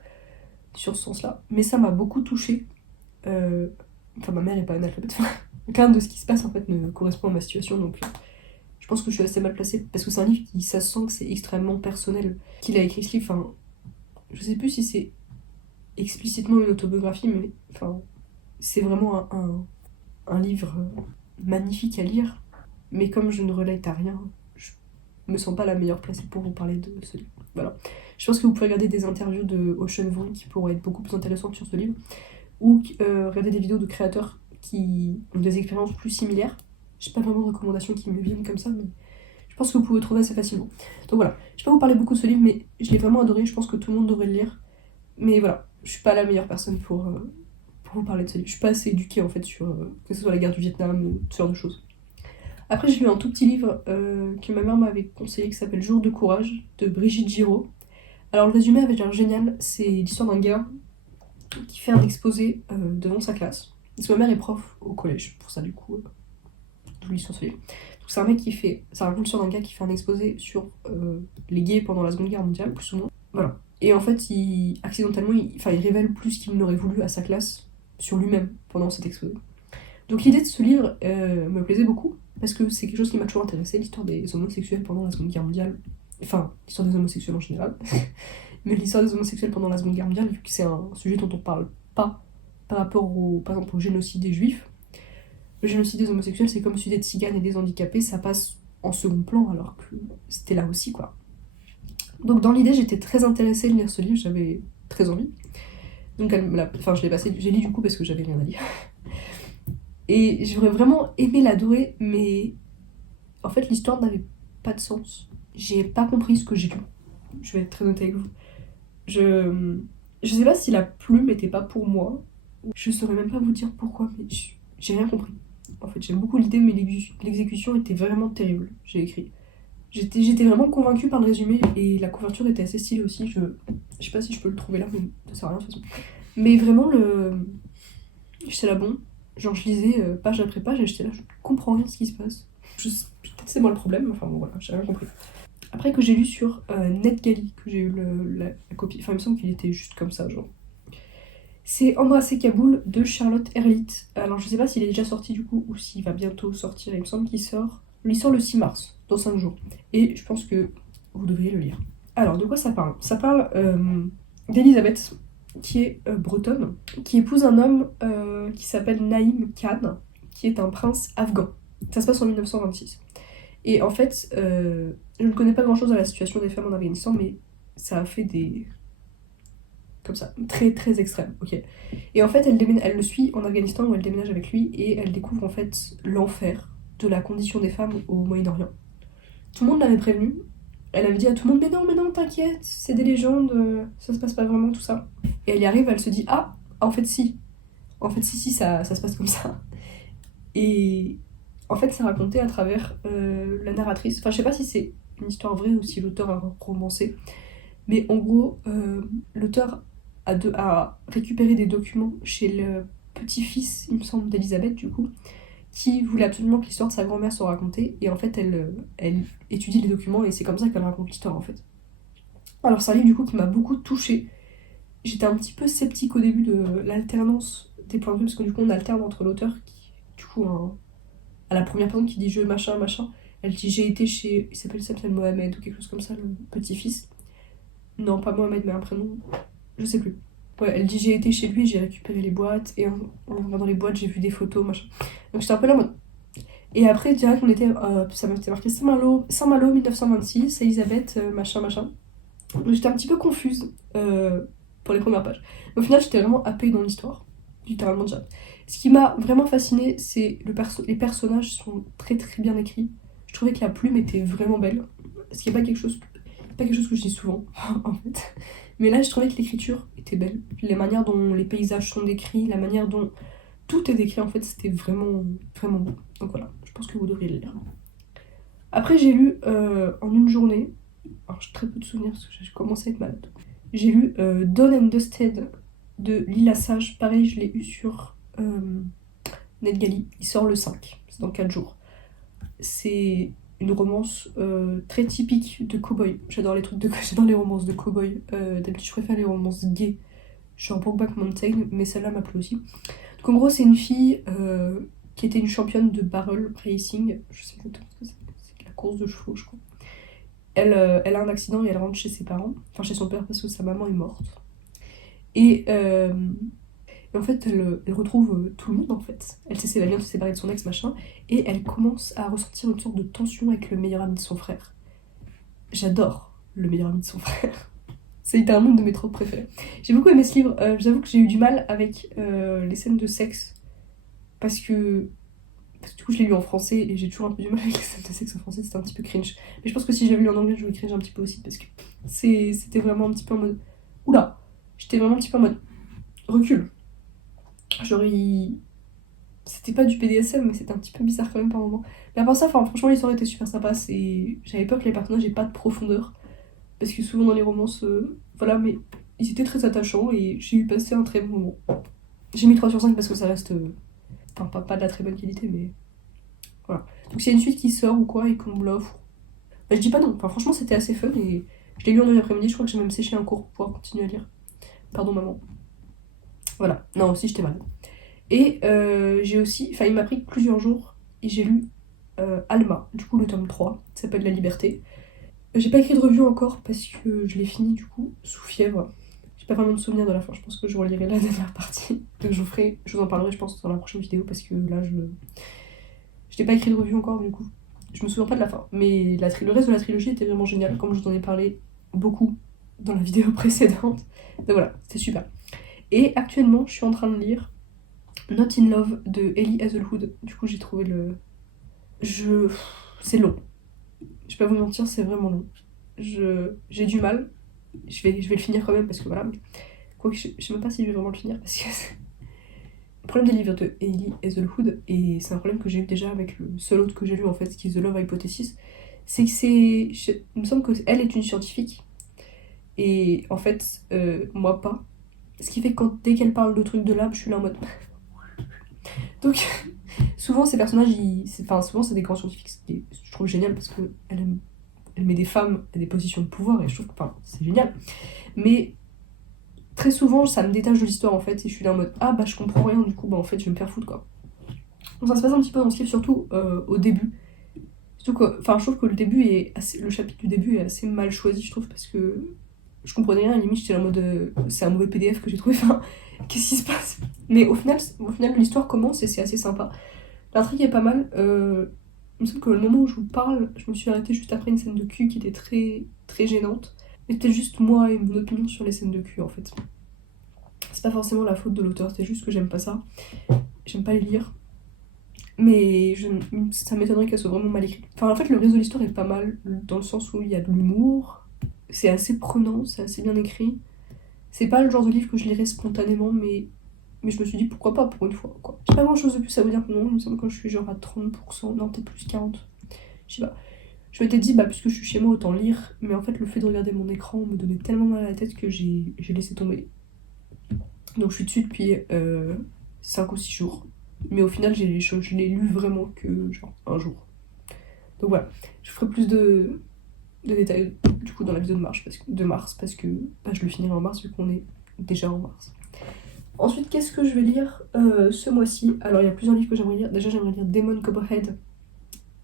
sur ce sens-là. Mais ça m'a beaucoup touchée. Enfin, ma mère est pas analphabète. Rien de ce qui se passe en fait ne correspond à ma situation. Donc, je pense que je suis assez mal placée. Parce que c'est un livre qui, ça sent que c'est extrêmement personnel. Qu'il a écrit ce livre. Enfin, je sais plus si c'est explicitement une autobiographie, mais enfin, c'est vraiment un livre magnifique à lire. Mais comme je ne relate à rien, je me sens pas la meilleure placée pour vous parler de ce livre. Voilà. Je pense que vous pouvez regarder des interviews de Ocean Vuong qui pourraient être beaucoup plus intéressantes sur ce livre, ou regarder des vidéos de créateurs qui ont des expériences plus similaires. J'ai pas vraiment de recommandations qui me viennent comme ça, mais je pense que vous pouvez le trouver assez facilement. Donc voilà, je vais pas vous parler beaucoup de ce livre, mais je l'ai vraiment adoré, je pense que tout le monde devrait le lire. Mais voilà, je suis pas la meilleure personne pour vous parler de ce livre. Je suis pas assez éduquée en fait sur que ce soit la guerre du Vietnam ou ce genre de choses. Après, j'ai lu un tout petit livre que ma mère m'avait conseillé qui s'appelle Jour de courage de Brigitte Giraud. Alors, le résumé avait l'air génial. C'est l'histoire d'un gars qui fait un exposé devant sa classe. Parce que ma mère est prof au collège, pour ça, du coup, je lis sur ce livre. Donc, c'est un mec qui fait. Ça raconte l'histoire d'un gars qui fait un exposé sur les gays pendant la Seconde Guerre mondiale, plus ou moins. Voilà. Et en fait, accidentellement, il révèle plus qu'il n'aurait voulu à sa classe sur lui-même pendant cet exposé. Donc l'idée de ce livre me plaisait beaucoup, parce que c'est quelque chose qui m'a toujours intéressé, l'histoire des homosexuels pendant la Seconde Guerre mondiale. Enfin, l'histoire des homosexuels en général. Mais l'histoire des homosexuels pendant la Seconde Guerre mondiale, vu que c'est un sujet dont on parle pas par rapport par exemple, au génocide des juifs. Le génocide des homosexuels, c'est comme celui des tziganes et des handicapés, ça passe en second plan, alors que c'était là aussi, quoi. Donc dans l'idée, j'étais très intéressée de lire ce livre, j'avais très envie. Donc je l'ai passé, j'ai lu du coup parce que j'avais rien à lire. Et j'aurais vraiment aimé l'adorer, mais en fait l'histoire n'avait pas de sens. J'ai pas compris ce que j'ai lu. Je vais être très honnête avec vous. Je sais pas si la plume était pas pour moi. Je saurais même pas vous dire pourquoi, mais j'ai rien compris. En fait, j'aime beaucoup l'idée, mais l'exécution était vraiment terrible. J'ai écrit. J'étais vraiment convaincue par le résumé et la couverture était assez stylée aussi. Je sais pas si je peux le trouver là, mais ça sert à rien de toute façon. Mais vraiment, j'étais là, bon. Genre, je lisais page après page et j'étais là, je comprends rien de ce qui se passe. Peut-être c'est moi le problème, enfin bon, voilà, j'ai rien compris. Après que j'ai lu sur NetGalley, que j'ai eu la copie, enfin il me semble qu'il était juste comme ça, genre. C'est Embrasser Kaboul de Charlotte Erlich. Alors je sais pas s'il est déjà sorti du coup ou s'il va bientôt sortir, il me semble qu'il sort. Il sort le 6 mars, dans 5 jours. Et je pense que vous devriez le lire. Alors de quoi ça parle? Ça parle d'Elisabeth, qui est bretonne, qui épouse un homme qui s'appelle Naïm Khan, qui est un prince afghan. Ça se passe en 1926. Et en fait, je ne connais pas grand-chose à la situation des femmes en Afghanistan, mais ça a fait des... comme ça, très très extrême, ok. Et en fait, elle le suit en Afghanistan où elle déménage avec lui et elle découvre en fait l'enfer de la condition des femmes au Moyen-Orient. Tout le monde l'avait prévenu. Elle avait dit à tout le monde mais non, t'inquiète, c'est des légendes, ça se passe pas vraiment, tout ça. Et elle y arrive, elle se dit ah, en fait si. En fait si, ça se passe comme ça. Et en fait, c'est raconté à travers la narratrice. Enfin, je sais pas si c'est une histoire vraie ou si l'auteur a romancé. Mais en gros, l'auteur a récupéré des documents chez le petit-fils, il me semble, d'Elisabeth, du coup, qui voulait absolument que l'histoire de sa grand-mère soit racontée, et en fait elle étudie les documents et c'est comme ça qu'elle raconte l'histoire en fait. Alors c'est un livre du coup qui m'a beaucoup touchée. J'étais un petit peu sceptique au début de l'alternance des points de vue, parce que du coup on alterne entre l'auteur qui, du coup, à la première personne qui dit je machin machin, elle dit j'ai été chez, il s'appelle Mohamed ou quelque chose comme ça, le petit-fils. Non, pas Mohamed, mais un prénom, je sais plus. Ouais, elle dit j'ai été chez lui, j'ai récupéré les boîtes, et en regardant les boîtes, j'ai vu des photos, machin. Donc j'étais un peu là en mode. Et après, direct, on était, ça m'était marqué Saint-Malo 1926, Elisabeth, machin, machin. Donc j'étais un petit peu confuse pour les premières pages. Au final, j'étais vraiment happée dans l'histoire, littéralement déjà. Ce qui m'a vraiment fasciné, c'est les personnages sont très très bien écrits. Je trouvais que la plume était vraiment belle, ce qui n'est pas quelque chose que je dis souvent, en fait. Mais là, je trouvais que l'écriture était belle. Les manières dont les paysages sont décrits, la manière dont tout est décrit, en fait, c'était vraiment, vraiment beau. Donc voilà, je pense que vous devriez le lire. Après, j'ai lu en une journée, alors j'ai très peu de souvenirs parce que j'ai commencé à être malade. J'ai lu Dawn and Dusted de Lila Sage. Pareil, je l'ai eu sur NetGalley. Il sort le 5, c'est dans 4 jours. C'est une romance très typique de cow-boy. J'adore j'adore les romances de cow-boy. D'habitude, je préfère les romances gays. Je suis un Brokeback Mountain, mais celle-là m'a plu aussi. Donc en gros, c'est une fille qui était une championne de barrel racing. Je sais exactement ce que c'est la course de chevaux, je crois. Elle a un accident et elle rentre chez ses parents, enfin chez son père parce que sa maman est morte. Et, en fait, elle retrouve tout le monde en fait. Elle vient de se séparer de son ex machin et elle commence à ressentir une sorte de tension avec le meilleur ami de son frère. J'adore le meilleur ami de son frère. C'est littéralement une de mes tropes préférées. J'ai beaucoup aimé ce livre. J'avoue que j'ai eu du mal avec les scènes de sexe parce que du coup, je l'ai lu en français et j'ai toujours un peu du mal avec les scènes de sexe en français, c'était un petit peu cringe. Mais je pense que si j'avais lu en anglais, j'aurais cringe un petit peu aussi parce que c'était vraiment un petit peu en mode. Oula! J'étais vraiment un petit peu en mode. Recul. J'aurais. C'était pas du BDSM, mais c'était un petit peu bizarre quand même par moment. Mais à part ça, franchement, l'histoire était super sympa. J'avais peur que les personnages aient pas de profondeur. Parce que souvent dans les romances, voilà, mais ils étaient très attachants et j'ai eu passé un très bon moment. J'ai mis 3 sur 5 parce que ça reste. Enfin, pas de la très bonne qualité, mais voilà. Donc s'il y a une suite qui sort ou quoi et qu'on me l'offre, bah, je dis pas non. Enfin, franchement, c'était assez fun et je l'ai lu en une après-midi. Je crois que j'ai même séché un cours pour pouvoir continuer à lire. Pardon, maman. Voilà. Non, aussi, j'étais malade. Et j'ai aussi. Enfin, il m'a pris plusieurs jours et j'ai lu Alma, du coup, le tome 3, qui s'appelle La Liberté. J'ai pas écrit de review encore parce que je l'ai fini, du coup, sous fièvre. J'ai pas vraiment de souvenir de la fin. Je pense que je relirai la dernière partie. Donc je vous en parlerai, je pense, dans la prochaine vidéo parce que là, je n'ai pas écrit de review encore, du coup. Je me souviens pas de la fin. Mais le reste de la trilogie était vraiment génial, comme je vous en ai parlé beaucoup dans la vidéo précédente. Donc voilà, c'était super. Et actuellement, je suis en train de lire Not in Love de Ellie Hazelwood. Du coup, j'ai trouvé le. C'est long. Je vais pas vous mentir, c'est vraiment long. J'ai du mal. Je vais le finir quand même parce que voilà. Mais quoique, je sais même pas si je vais vraiment le finir parce que. Le problème des livres de Ellie Hazelwood, et c'est un problème que j'ai eu déjà avec le seul autre que j'ai lu en fait, qui est The Love Hypothesis, c'est que il me semble qu'elle est une scientifique, et en fait, moi pas. Ce qui fait que dès qu'elle parle de trucs de lab, je suis là en mode. Donc, souvent ces personnages, enfin, souvent c'est des grands scientifiques, je trouve génial parce qu'elle elle met des femmes à des positions de pouvoir, et je trouve que enfin, c'est génial. Mais très souvent, ça me détache de l'histoire en fait, et je suis là en mode ah bah je comprends rien, du coup bah en fait je vais me faire foutre quoi. Donc ça se passe un petit peu dans ce livre, surtout au début. Surtout que, enfin, je trouve que le chapitre du début est assez mal choisi, je trouve, parce que je comprenais rien, à la limite j'étais en mode c'est un mauvais PDF que j'ai trouvé, enfin, qu'est-ce qui se passe? Mais au final l'histoire commence et c'est assez sympa. L'intrigue est pas mal. Il me semble que le moment où je vous parle, je me suis arrêtée juste après une scène de cul qui était très, très gênante. Mais c'était juste moi et mon opinion sur les scènes de cul en fait. C'est pas forcément la faute de l'auteur, c'est juste que j'aime pas ça. J'aime pas les lire. Mais ça m'étonnerait qu'elle soit vraiment mal écrite. Enfin, en fait, le reste de l'histoire est pas mal, dans le sens où il y a de l'humour, c'est assez prenant, c'est assez bien écrit. C'est pas le genre de livre que je lirais spontanément, mais je me suis dit pourquoi pas pour une fois, quoi. J'ai pas grand chose de plus à vous dire pour le moment, il me semble que je suis genre à 30%, non, peut-être plus 40. Je sais pas. Je m'étais dit, bah, puisque je suis chez moi, autant lire, mais en fait, le fait de regarder mon écran me donnait tellement mal à la tête que j'ai laissé tomber. Donc, je suis dessus depuis 5 ou 6 jours. Mais au final, je l'ai lu vraiment que genre un jour. Donc voilà, je ferai plus de détails du coup dans la vidéo de mars parce que bah, je le finirai en mars vu qu'on est déjà en mars. Ensuite, qu'est-ce que je vais lire ce mois-ci? Alors, il y a plusieurs livres que j'aimerais lire. Déjà, j'aimerais lire Demon Copperhead.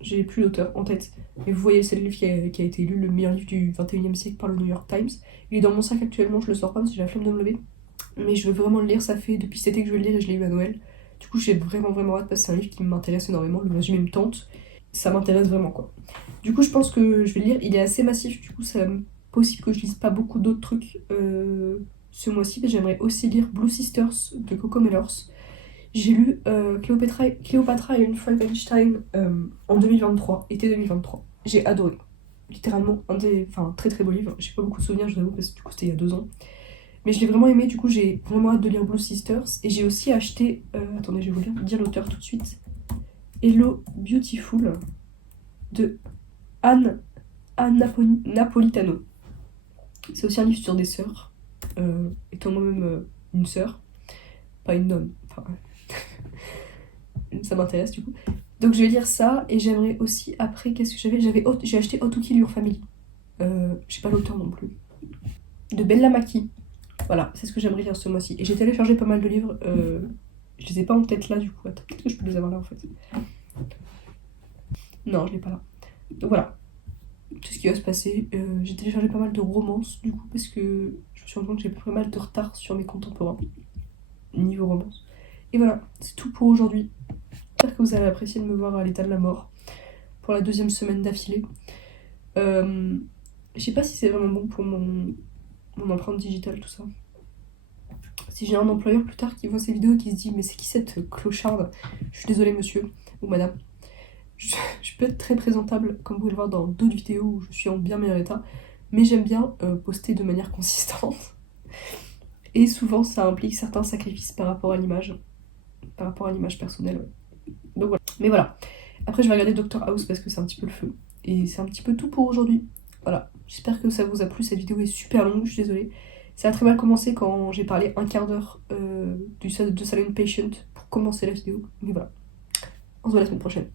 J'ai plus l'auteur en tête. Mais vous voyez, c'est le livre qui a été élu le meilleur livre du 21e siècle par le New York Times. Il est dans mon sac actuellement, je le sors pas parce que j'ai la flemme de me lever. Mais je veux vraiment le lire, ça fait depuis cet été que je veux le lire et je l'ai eu à Noël. Du coup, j'ai vraiment hâte parce que c'est un livre qui m'intéresse énormément. Le résumé me tente. Ça m'intéresse vraiment quoi. Du coup, je pense que je vais le lire. Il est assez massif, du coup, c'est possible que je lise pas beaucoup d'autres trucs ce mois-ci. Mais j'aimerais aussi lire Blue Sisters de Coco Mellors. J'ai lu Cléopâtra et une Frankenstein en 2023, été 2023. J'ai adoré. Littéralement, enfin, très très beau livre. J'ai pas beaucoup de souvenirs, je vous avoue, parce que du coup, c'était il y a 2 ans. Mais je l'ai vraiment aimé, du coup, j'ai vraiment hâte de lire Blue Sisters. Et j'ai aussi acheté. Attendez, je vais vous dire l'auteur tout de suite. Hello Beautiful de Anne Napolitano. C'est aussi un livre sur des sœurs. Étant moi-même une sœur, pas une nonne. Enfin, ça m'intéresse du coup. Donc je vais lire ça et j'aimerais aussi après qu'est-ce que j'ai acheté How to Kill Your Family. J'ai pas l'auteur non plus. De Bella Macchi. Voilà, c'est ce que j'aimerais lire ce mois-ci. Et j'ai téléchargé pas mal de livres. Je les ai pas en tête là du coup. Attends, peut-être que je peux les avoir là en fait. Non, je l'ai pas là. Donc voilà. Tout ce qui va se passer. J'ai téléchargé pas mal de romances du coup parce que je me suis rendu compte que j'ai pas mal de retard sur mes contemporains niveau romance. Et voilà, c'est tout pour aujourd'hui. J'espère que vous avez apprécié de me voir à l'état de la mort pour la 2e semaine d'affilée. Je sais pas si c'est vraiment bon pour mon empreinte digitale tout ça. Si j'ai un employeur plus tard qui voit ces vidéos et qui se dit mais c'est qui cette clocharde? Je suis désolée monsieur ou madame. Je peux être très présentable, comme vous pouvez le voir dans d'autres vidéos où je suis en bien meilleur état, mais j'aime bien poster de manière consistante. Et souvent, ça implique certains sacrifices par rapport à l'image personnelle. Ouais. Donc voilà. Mais voilà. Après, je vais regarder Doctor House parce que c'est un petit peu le feu. Et c'est un petit peu tout pour aujourd'hui. Voilà. J'espère que ça vous a plu. Cette vidéo est super longue, je suis désolée. Ça a très mal commencé quand j'ai parlé un quart d'heure de Silent Patient pour commencer la vidéo. Mais voilà. On se voit la semaine prochaine.